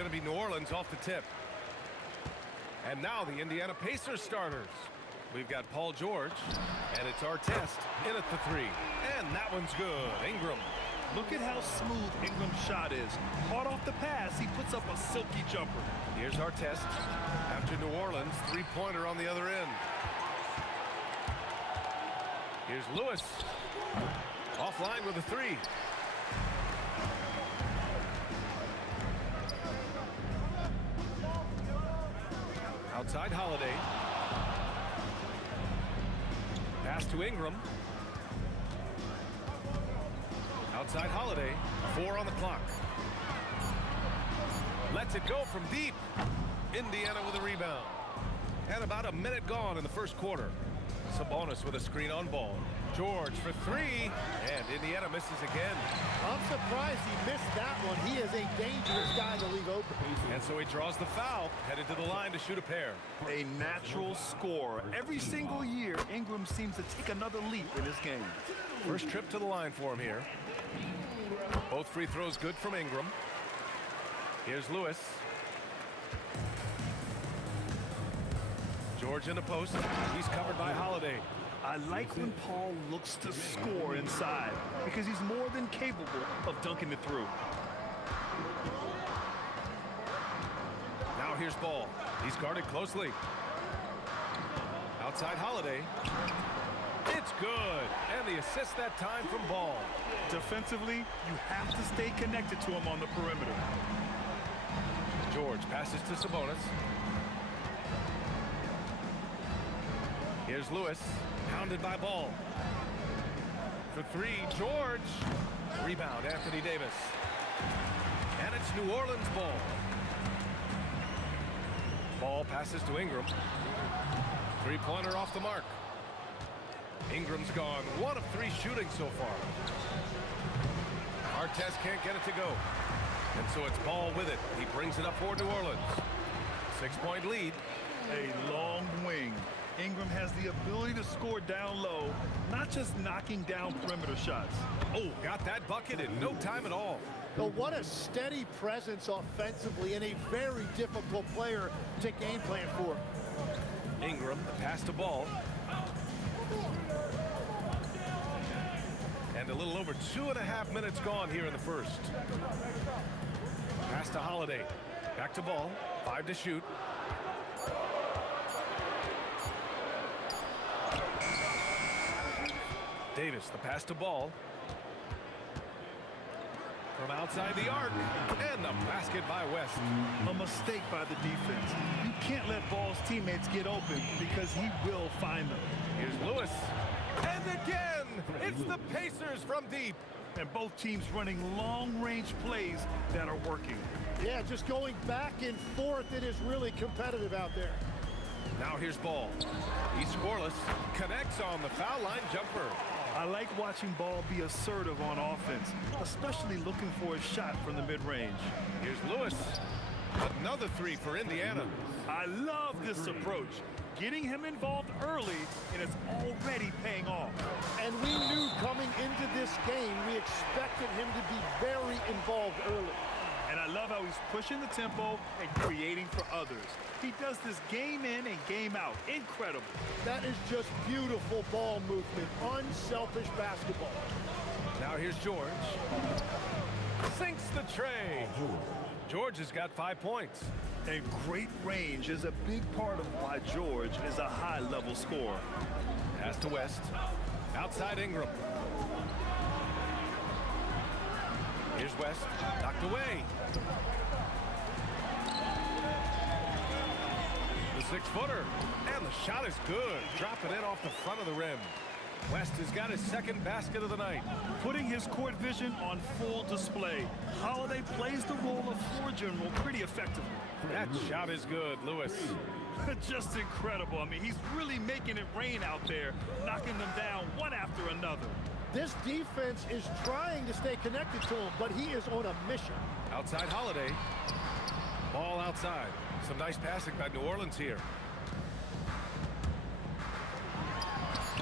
going to be New Orleans off the tip. And now the Indiana Pacers starters. We've got Paul George, and it's Artest in at the 3. And that one's good. Ingram. Look at how smooth Ingram's shot is. Hard off the pass, he puts up a silky jumper. Here's Artest. After New Orleans, three-pointer on the other end. Here's Lewis. Offline with a 3. Outside Holiday. Pass to Ingram. Outside Holiday. 4 on the clock. Lets it go from deep. Indiana with a rebound. And about a minute gone in the first quarter. Sabonis with a screen on ball. George for 3. And Indiana misses again. I'm surprised he missed that one. He is a dangerous guy to leave open. And so he draws the foul, headed to the line to shoot a pair. A natural scorer. Every single year, Ingram seems to take another leap in his game. First trip to the line for him here. Both free throws good from Ingram. Here's Lewis. George in the post. He's covered by Holiday. I like when Paul looks to score inside because he's more than capable of dunking it through. Now here's Ball. He's guarded closely. Outside Holiday. It's good. And the assist that time from Ball. Defensively, you have to stay connected to him on the perimeter. George passes to Sabonis. Here's Lewis. Pounded by Ball. For 3, George. Rebound, Anthony Davis. And it's New Orleans ball. Ball passes to Ingram. Three-pointer off the mark. Ingram's gone 1 of 3 shooting so far. Artest can't get it to go. And so it's Ball with it. He brings it up for New Orleans. 6-point lead. A long wing. Ingram has the ability to score down low, not just knocking down perimeter shots. Oh, got that bucket in no time at all. But what a steady presence offensively and a very difficult player to game plan for. Ingram, the pass to Ball. And a little over 2.5 minutes gone here in the first. Pass to Holiday. Back to Ball. 5 to shoot. Davis, the pass to Ball. From outside the arc. And the basket by West. A mistake by the defense. You can't let Ball's teammates get open because he will find them. Here's Lewis. And again, it's the Pacers from deep. And both teams running long-range plays that are working. Yeah, just going back and forth. It is really competitive out there. Now here's Ball. He's scoreless. Connects on the foul line jumper. I like watching Ball be assertive on offense, especially looking for a shot from the mid-range. Here's Lewis. Another 3 for Indiana. I love this approach. Getting him involved early, and it's already paying off. And we knew coming into this game, we expected him to be very involved early. And I love how he's pushing the tempo and creating for others. He does this game in and game out. Incredible. That is just beautiful ball movement. Unselfish basketball. Now here's George. Sinks the tray. George has got 5 points. And great range is a big part of why George is a high-level scorer. Pass to West. Outside Ingram. Here's West. Knocked away. The 6-footer. And the shot is good. Dropping in off the front of the rim. West has got his second basket of the night. Putting his court vision on full display. Holiday plays the role of floor general pretty effectively. That shot is good, Lewis. Just incredible. I mean, he's really making it rain out there, knocking them down one after another. This defense is trying to stay connected to him, but he is on a mission. Outside Holiday. Ball outside. Some nice passing by New Orleans here.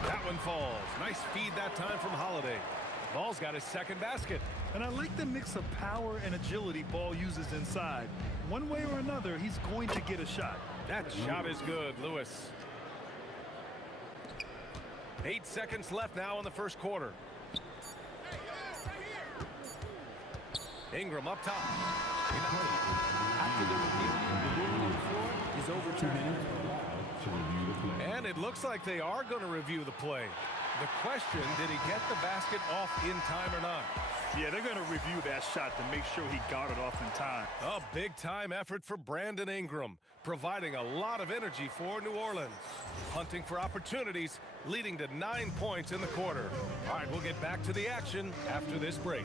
That one falls. Nice feed that time from Holiday. Ball's got his second basket. And I like the mix of power and agility Ball uses inside. One way or another, he's going to get a shot. That shot is good, Lewis. 8 seconds left now in the first quarter. Ingram up top. After the review, the ruling on the floor is overturned. And it looks like they are going to review the play. The question, did he get the basket off in time or not? Yeah, they're going to review that shot to make sure he got it off in time. A big-time effort for Brandon Ingram, providing a lot of energy for New Orleans. Hunting for opportunities, leading to 9 points in the quarter. All right, we'll get back to the action after this break.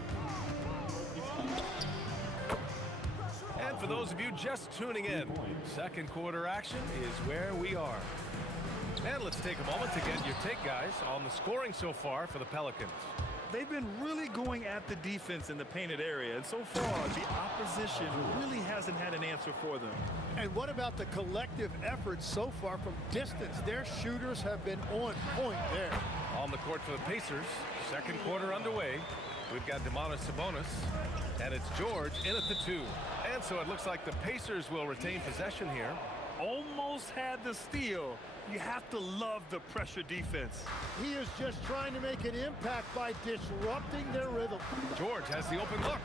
And for those of you just tuning in, second quarter action is where we are. And let's take a moment to get your take, guys, on the scoring so far for the Pelicans. They've been really going at the defense in the painted area, and so far, the opposition really hasn't had an answer for them. And what about the collective effort so far from distance? Their shooters have been on point there. On the court for the Pacers, second quarter underway. We've got Domantas Sabonis, and it's George in at the 2. And so it looks like the Pacers will retain possession here. Almost had the steal. You have to love the pressure defense. He is just trying to make an impact by disrupting their rhythm. George has the open look,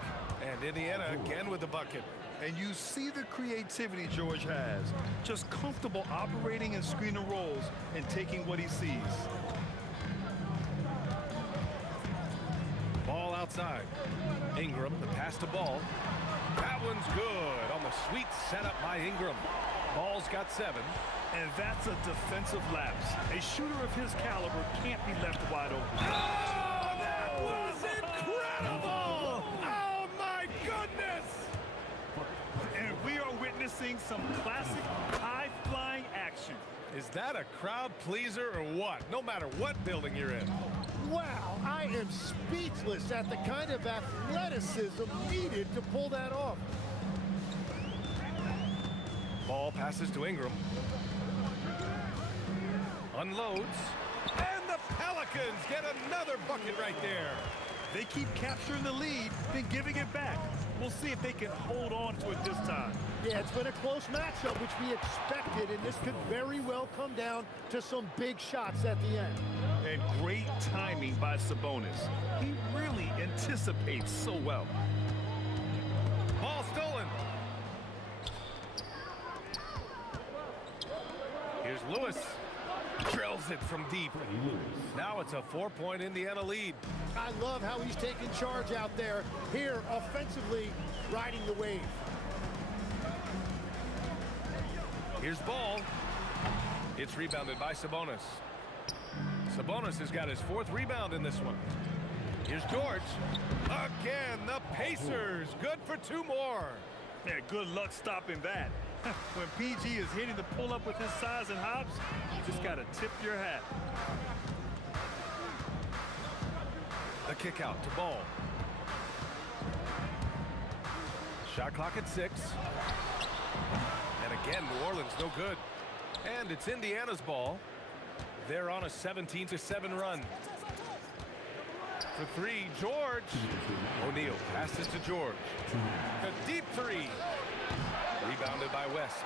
and Indiana again with the bucket. And you see the creativity George has. Just comfortable operating in screen and rolls and taking what he sees. Ball outside. Ingram, the pass to Ball. That one's good on the sweet setup by Ingram. Ball's got 7. And that's a defensive lapse. A shooter of his caliber can't be left wide open. Oh, that was incredible! Oh, my goodness! And we are witnessing some classic high-flying action. Is that a crowd pleaser or what? No matter what building you're in. Wow, I am speechless at the kind of athleticism needed to pull that off. Ball passes to Ingram. Unloads. And the Pelicans get another bucket right there. They keep capturing the lead, then giving it back. We'll see if they can hold on to it this time. Yeah, it's been a close matchup, which we expected, and this could very well come down to some big shots at the end. And great timing by Sabonis. He really anticipates so well. Ball stolen. Here's Lewis. Drills it from deep. Now it's a 4-point Indiana lead. I love how he's taking charge out there. Here, offensively, riding the wave. Here's Ball. It's rebounded by Sabonis. Sabonis has got his 4th rebound in this one. Here's George. Again, the Pacers. Good for 2 more. Yeah, good luck stopping that. When PG is hitting the pull-up with his size and hops, you just got to tip your hat. The kick out to Ball. Shot clock at 6. And again, New Orleans no good. And it's Indiana's ball. They're on a 17-7 run. For 3, George. O'Neal passes to George. A deep 3. Rebounded by West.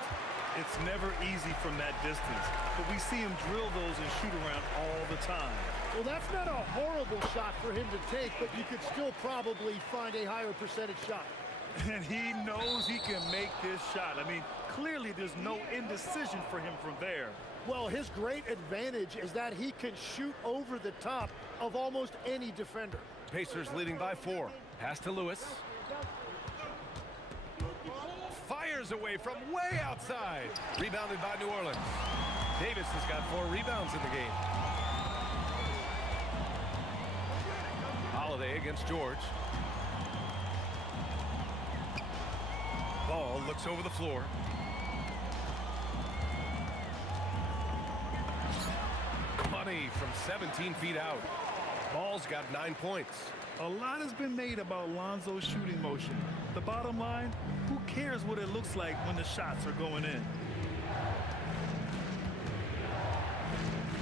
It's never easy from that distance, but we see him drill those and shoot around all the time. Well, that's not a horrible shot for him to take, but you could still probably find a higher percentage shot. And he knows he can make this shot. I mean, clearly there's no indecision for him from there. Well, his great advantage is that he can shoot over the top of almost any defender. Pacers leading by 4. Pass to Lewis. Fires away from way outside. Rebounded by New Orleans. Davis has got 4 rebounds in the game. Holiday against George. Ball looks over the floor. Money from 17 feet out. Ball's got 9 points. A lot has been made about Lonzo's shooting motion. The bottom line, who cares what it looks like when the shots are going in?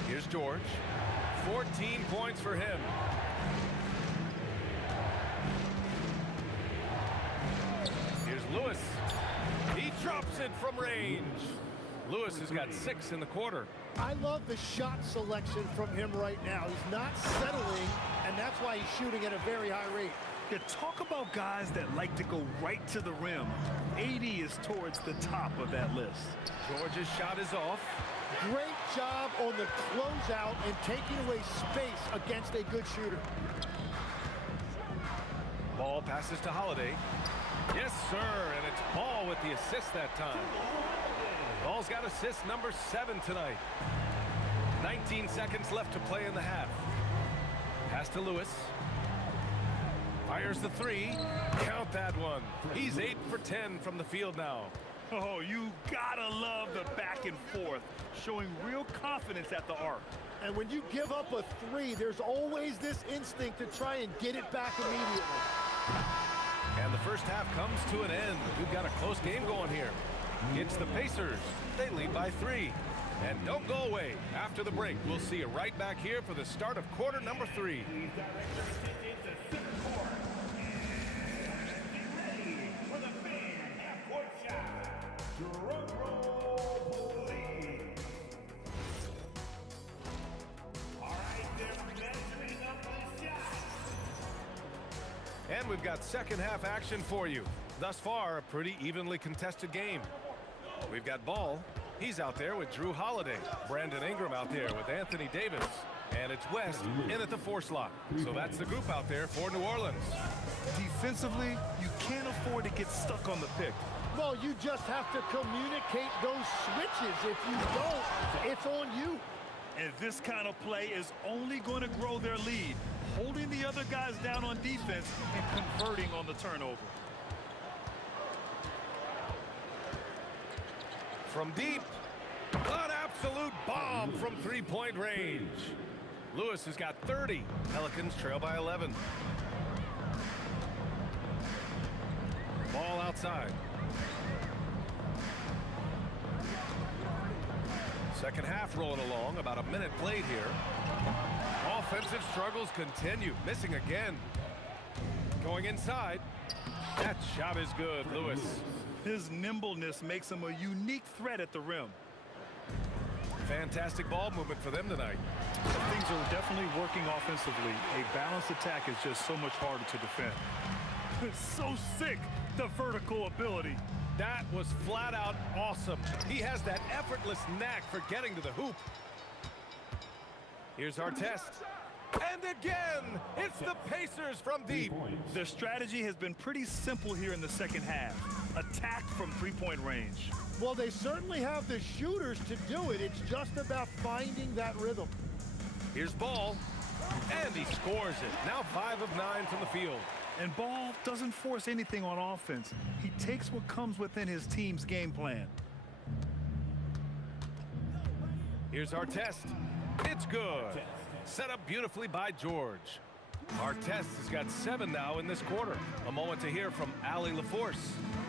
Here's George. 14 points for him. it from range. Lewis has got 6 in the quarter. I love the shot selection from him right now. He's not settling, and that's why he's shooting at a very high rate. Yeah, talk about guys that like to go right to the rim. AD is towards the top of that list. George's shot is off. Great job on the closeout and taking away space against a good shooter. Ball passes to Holiday. Yes, sir, and it's Ball with the assist that time. Ball's got assist number 7 tonight. 19 seconds left to play in the half. Pass to Lewis. Fires the 3. Count that one. He's 8 for 10 from the field now. Oh, you gotta love the back and forth, showing real confidence at the arc. And when you give up a 3, there's always this instinct to try and get it back immediately. And the first half comes to an end. We've got a close game going here. It's the Pacers. They lead by 3. And don't go away. After the break, we'll see you right back here for the start of quarter number 3. And we've got second half action for you. Thus far, a pretty evenly contested game. We've got Ball. He's out there with Drew Holiday. Brandon Ingram out there with Anthony Davis. And it's West in at the 4 slot. So that's the group out there for New Orleans. Defensively, you can't afford to get stuck on the pick. Well, you just have to communicate those switches. If you don't, it's on you. And this kind of play is only going to grow their lead, holding the other guys down on defense and converting on the turnover. From deep, an absolute bomb from 3-point range. Lewis has got 30. Pelicans trail by 11. Ball outside. Second half rolling along, about a minute played here. Offensive struggles continue, missing again. Going inside. That shot is good, Lewis. His nimbleness makes him a unique threat at the rim. Fantastic ball movement for them tonight. Things are definitely working offensively. A balanced attack is just so much harder to defend. It's so sick, the vertical ability. That was flat out awesome. He has that effortless knack for getting to the hoop. Here's our test. And again, it's the Pacers from deep. Their strategy has been pretty simple here in the second half. Attack from 3-point range. Well, they certainly have the shooters to do it. It's just about finding that rhythm. Here's Ball, and he scores it. Now 5 of 9 from the field. And Ball doesn't force anything on offense. He takes what comes within his team's game plan. Here's our test. It's good. Set up beautifully by George. Artest has got 7 now in this quarter. A moment to hear from Allie LaForce.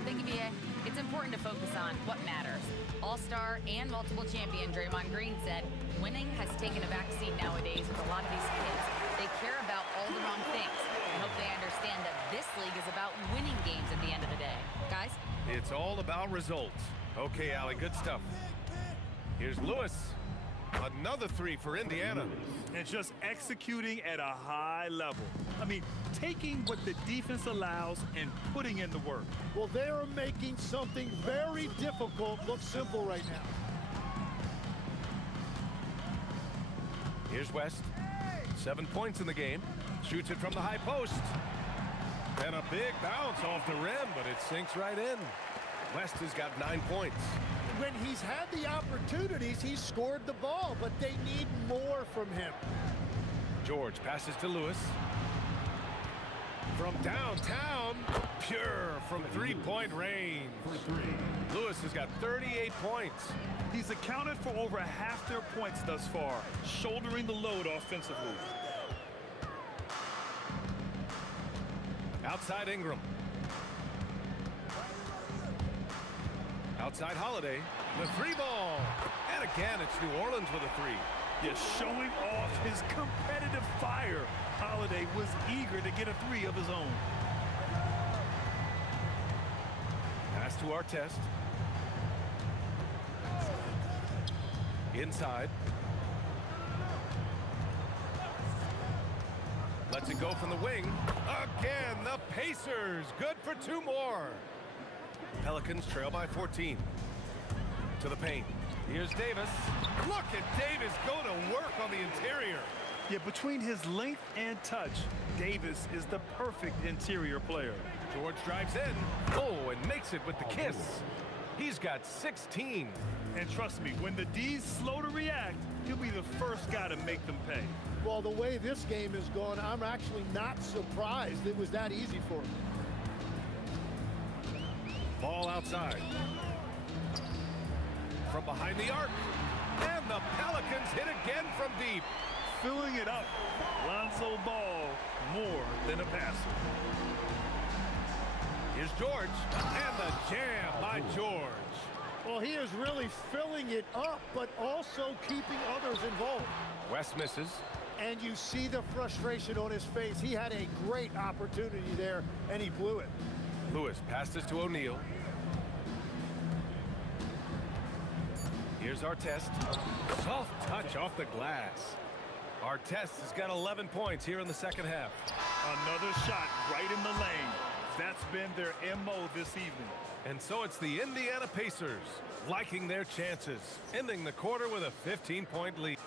Thank you, B.A. It's important to focus on what matters. All-star and multiple champion Draymond Green said, winning has taken a backseat nowadays with a lot of these kids. They care about all the wrong things. I hope they understand that this league is about winning games at the end of the day. Guys? It's all about results. Okay, Allie, good stuff. Here's Lewis. Another 3 for Indiana. And just executing at a high level. I mean, taking what the defense allows and putting in the work. Well, they are making something very difficult look simple right now. Here's West. 7 points in the game. Shoots it from the high post. And a big bounce off the rim, but it sinks right in. West has got 9 points. When he's had the opportunities, he's scored the ball, but they need more from him. George passes to Lewis. From downtown, pure from 3-point range. Lewis has got 38 points. He's accounted for over half their points thus far, shouldering the load offensively. Outside Ingram. Outside Holiday. The 3 ball. And again, it's New Orleans with a 3. Yeah, showing off his competitive fire. Holiday was eager to get a 3 of his own. Pass to Artest. Inside. Lets it go from the wing. Again, the Pacers. Good for 2 more. Pelicans trail by 14. To the paint. Here's Davis. Look at Davis go to work on the interior. Yeah, between his length and touch, Davis is the perfect interior player. George drives in. Oh, and makes it with the kiss. He's got 16. And trust me, when the D's slow to react, he'll be the first guy to make them pay. Well, the way this game is going, I'm actually not surprised it was that easy for him. Ball outside. From behind the arc. And the Pelicans hit again from deep. Filling it up. Lonzo Ball, more than a passer. Here's George. And the jam by George. Well, he is really filling it up, but also keeping others involved. West misses. And you see the frustration on his face. He had a great opportunity there, and he blew it. Lewis passes to O'Neal. Here's Artest. Soft touch off the glass. Artest has got 11 points here in the second half. Another shot right in the lane. That's been their MO this evening. And so it's the Indiana Pacers liking their chances, ending the quarter with a 15-point lead.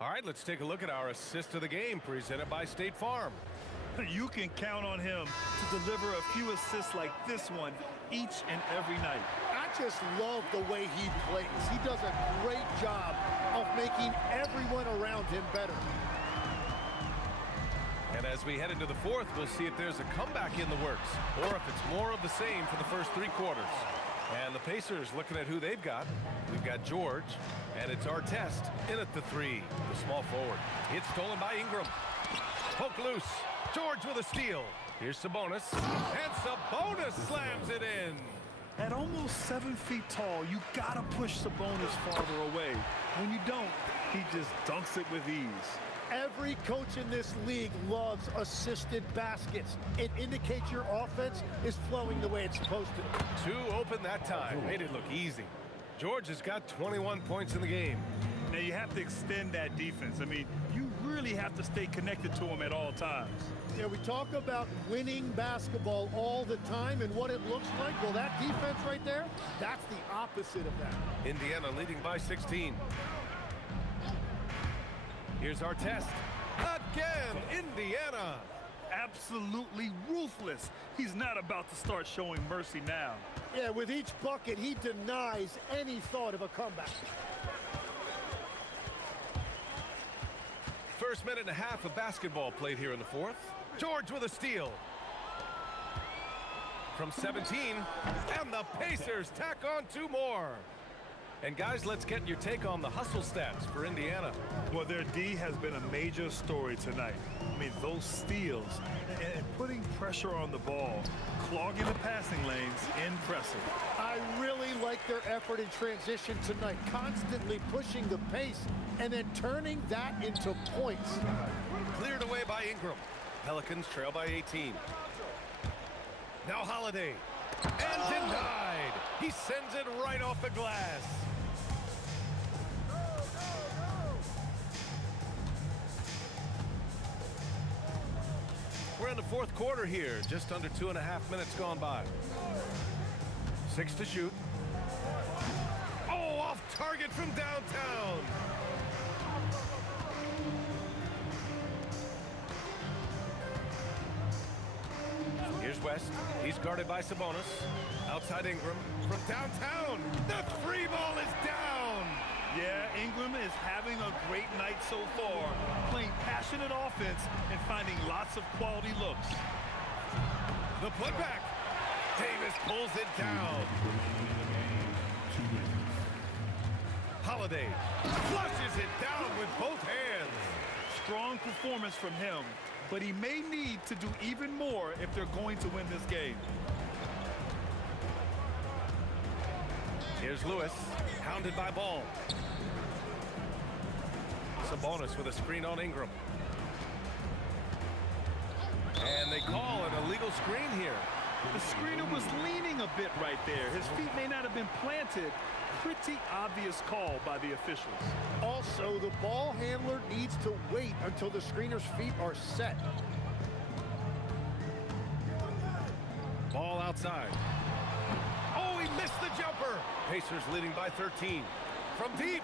All right, let's take a look at our assist of the game presented by State Farm. You can count on him to deliver a few assists like this one each and every night. I just love the way he plays. He does a great job of making everyone around him better. And as we head into the fourth, we'll see if there's a comeback in the works or if it's more of the same for the first 3 quarters. And the Pacers looking at who they've got. We've got George, and it's Artest in at the 3, the small forward. It's stolen by Ingram. Poke loose. George with a steal. Here's Sabonis. And Sabonis slams it in. At almost 7 feet tall, you gotta push Sabonis farther away. When you don't, he just dunks it with ease. Every coach in this league loves assisted baskets. It indicates your offense is flowing the way it's supposed to. 2 open that time. Made it look easy. George has got 21 points in the game. Now you have to extend that defense. I mean, you really have to stay connected to him at all times. You know, we talk about winning basketball all the time and what it looks like. Well, that defense right there, that's the opposite of that. Indiana leading by 16. Here's Artest. Again, Indiana. Absolutely ruthless. He's not about to start showing mercy now. Yeah, with each bucket, he denies any thought of a comeback. First minute and a half of basketball played here in the fourth. George with a steal. From 17, and the Pacers tack on 2 more. And guys, let's get your take on the hustle stats for Indiana. Well, their D has been a major story tonight. I mean, those steals and putting pressure on the ball, clogging the passing lanes, impressive. I really like their effort in transition tonight, constantly pushing the pace and then turning that into points. Cleared away by Ingram. Pelicans trail by 18. Now Holiday. And denied. He sends it right off the glass. We're in the fourth quarter here. Just under 2.5 minutes gone by. 6 to shoot. Oh, off target from downtown. Here's West. He's guarded by Sabonis. Outside Ingram. From downtown. The 3 ball is down. Yeah, Ingram is having a great night so far, playing passionate offense and finding lots of quality looks. The putback. Davis pulls it down. Holiday flushes it down with both hands. Strong performance from him, but he may need to do even more if they're going to win this game. Here's Lewis, hounded by Ball. Sabonis with a screen on Ingram. And they call an illegal screen here. The screener was leaning a bit right there. His feet may not have been planted pretty obvious call by the officials. Also, the ball handler needs to wait until the screener's feet are set. Ball outside. Oh, he missed the jumper. Pacers leading by 13. From deep.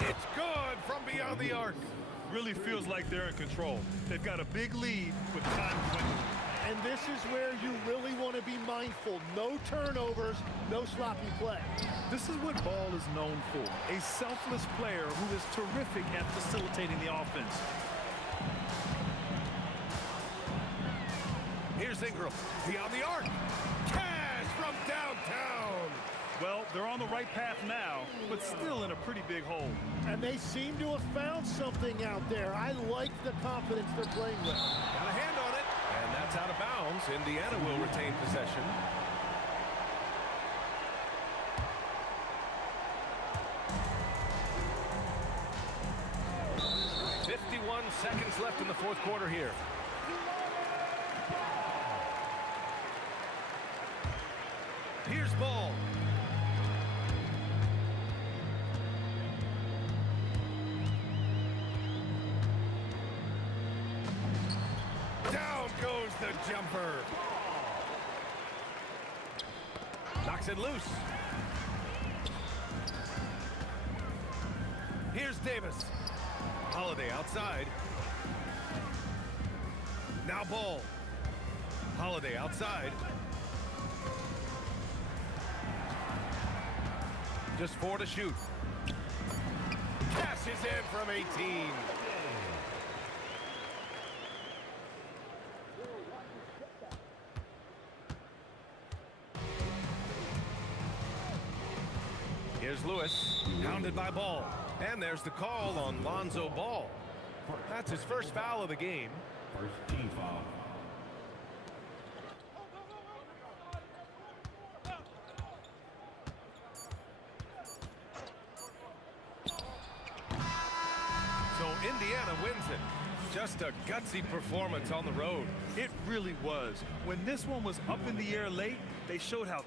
It's good from beyond the arc. Really feels like they're in control. They've got a big lead with time dwindling. And this is where you really want to be mindful. No turnovers, no sloppy play. This is what Ball is known for, a selfless player who is terrific at facilitating the offense. Here's Ingram, beyond the arc. Cash from downtown. Well, they're on the right path now, but still in a pretty big hole. And they seem to have found something out there. I like the confidence they're playing with. Got a hand on it, and that's out of bounds. Indiana will retain possession. Seconds left in the fourth quarter here. Here's Ball. Down goes the jumper. Knocks it loose. Here's Davis. Holiday outside. Now Ball. Holiday outside. Just 4 to shoot. Cashes in from 18. Here's Lewis, hounded by Ball. And there's the call on Lonzo Ball. That's his first foul of the game. First team foul. So Indiana wins it. Just a gutsy performance on the road. It really was. When this one was up in the air late, they showed how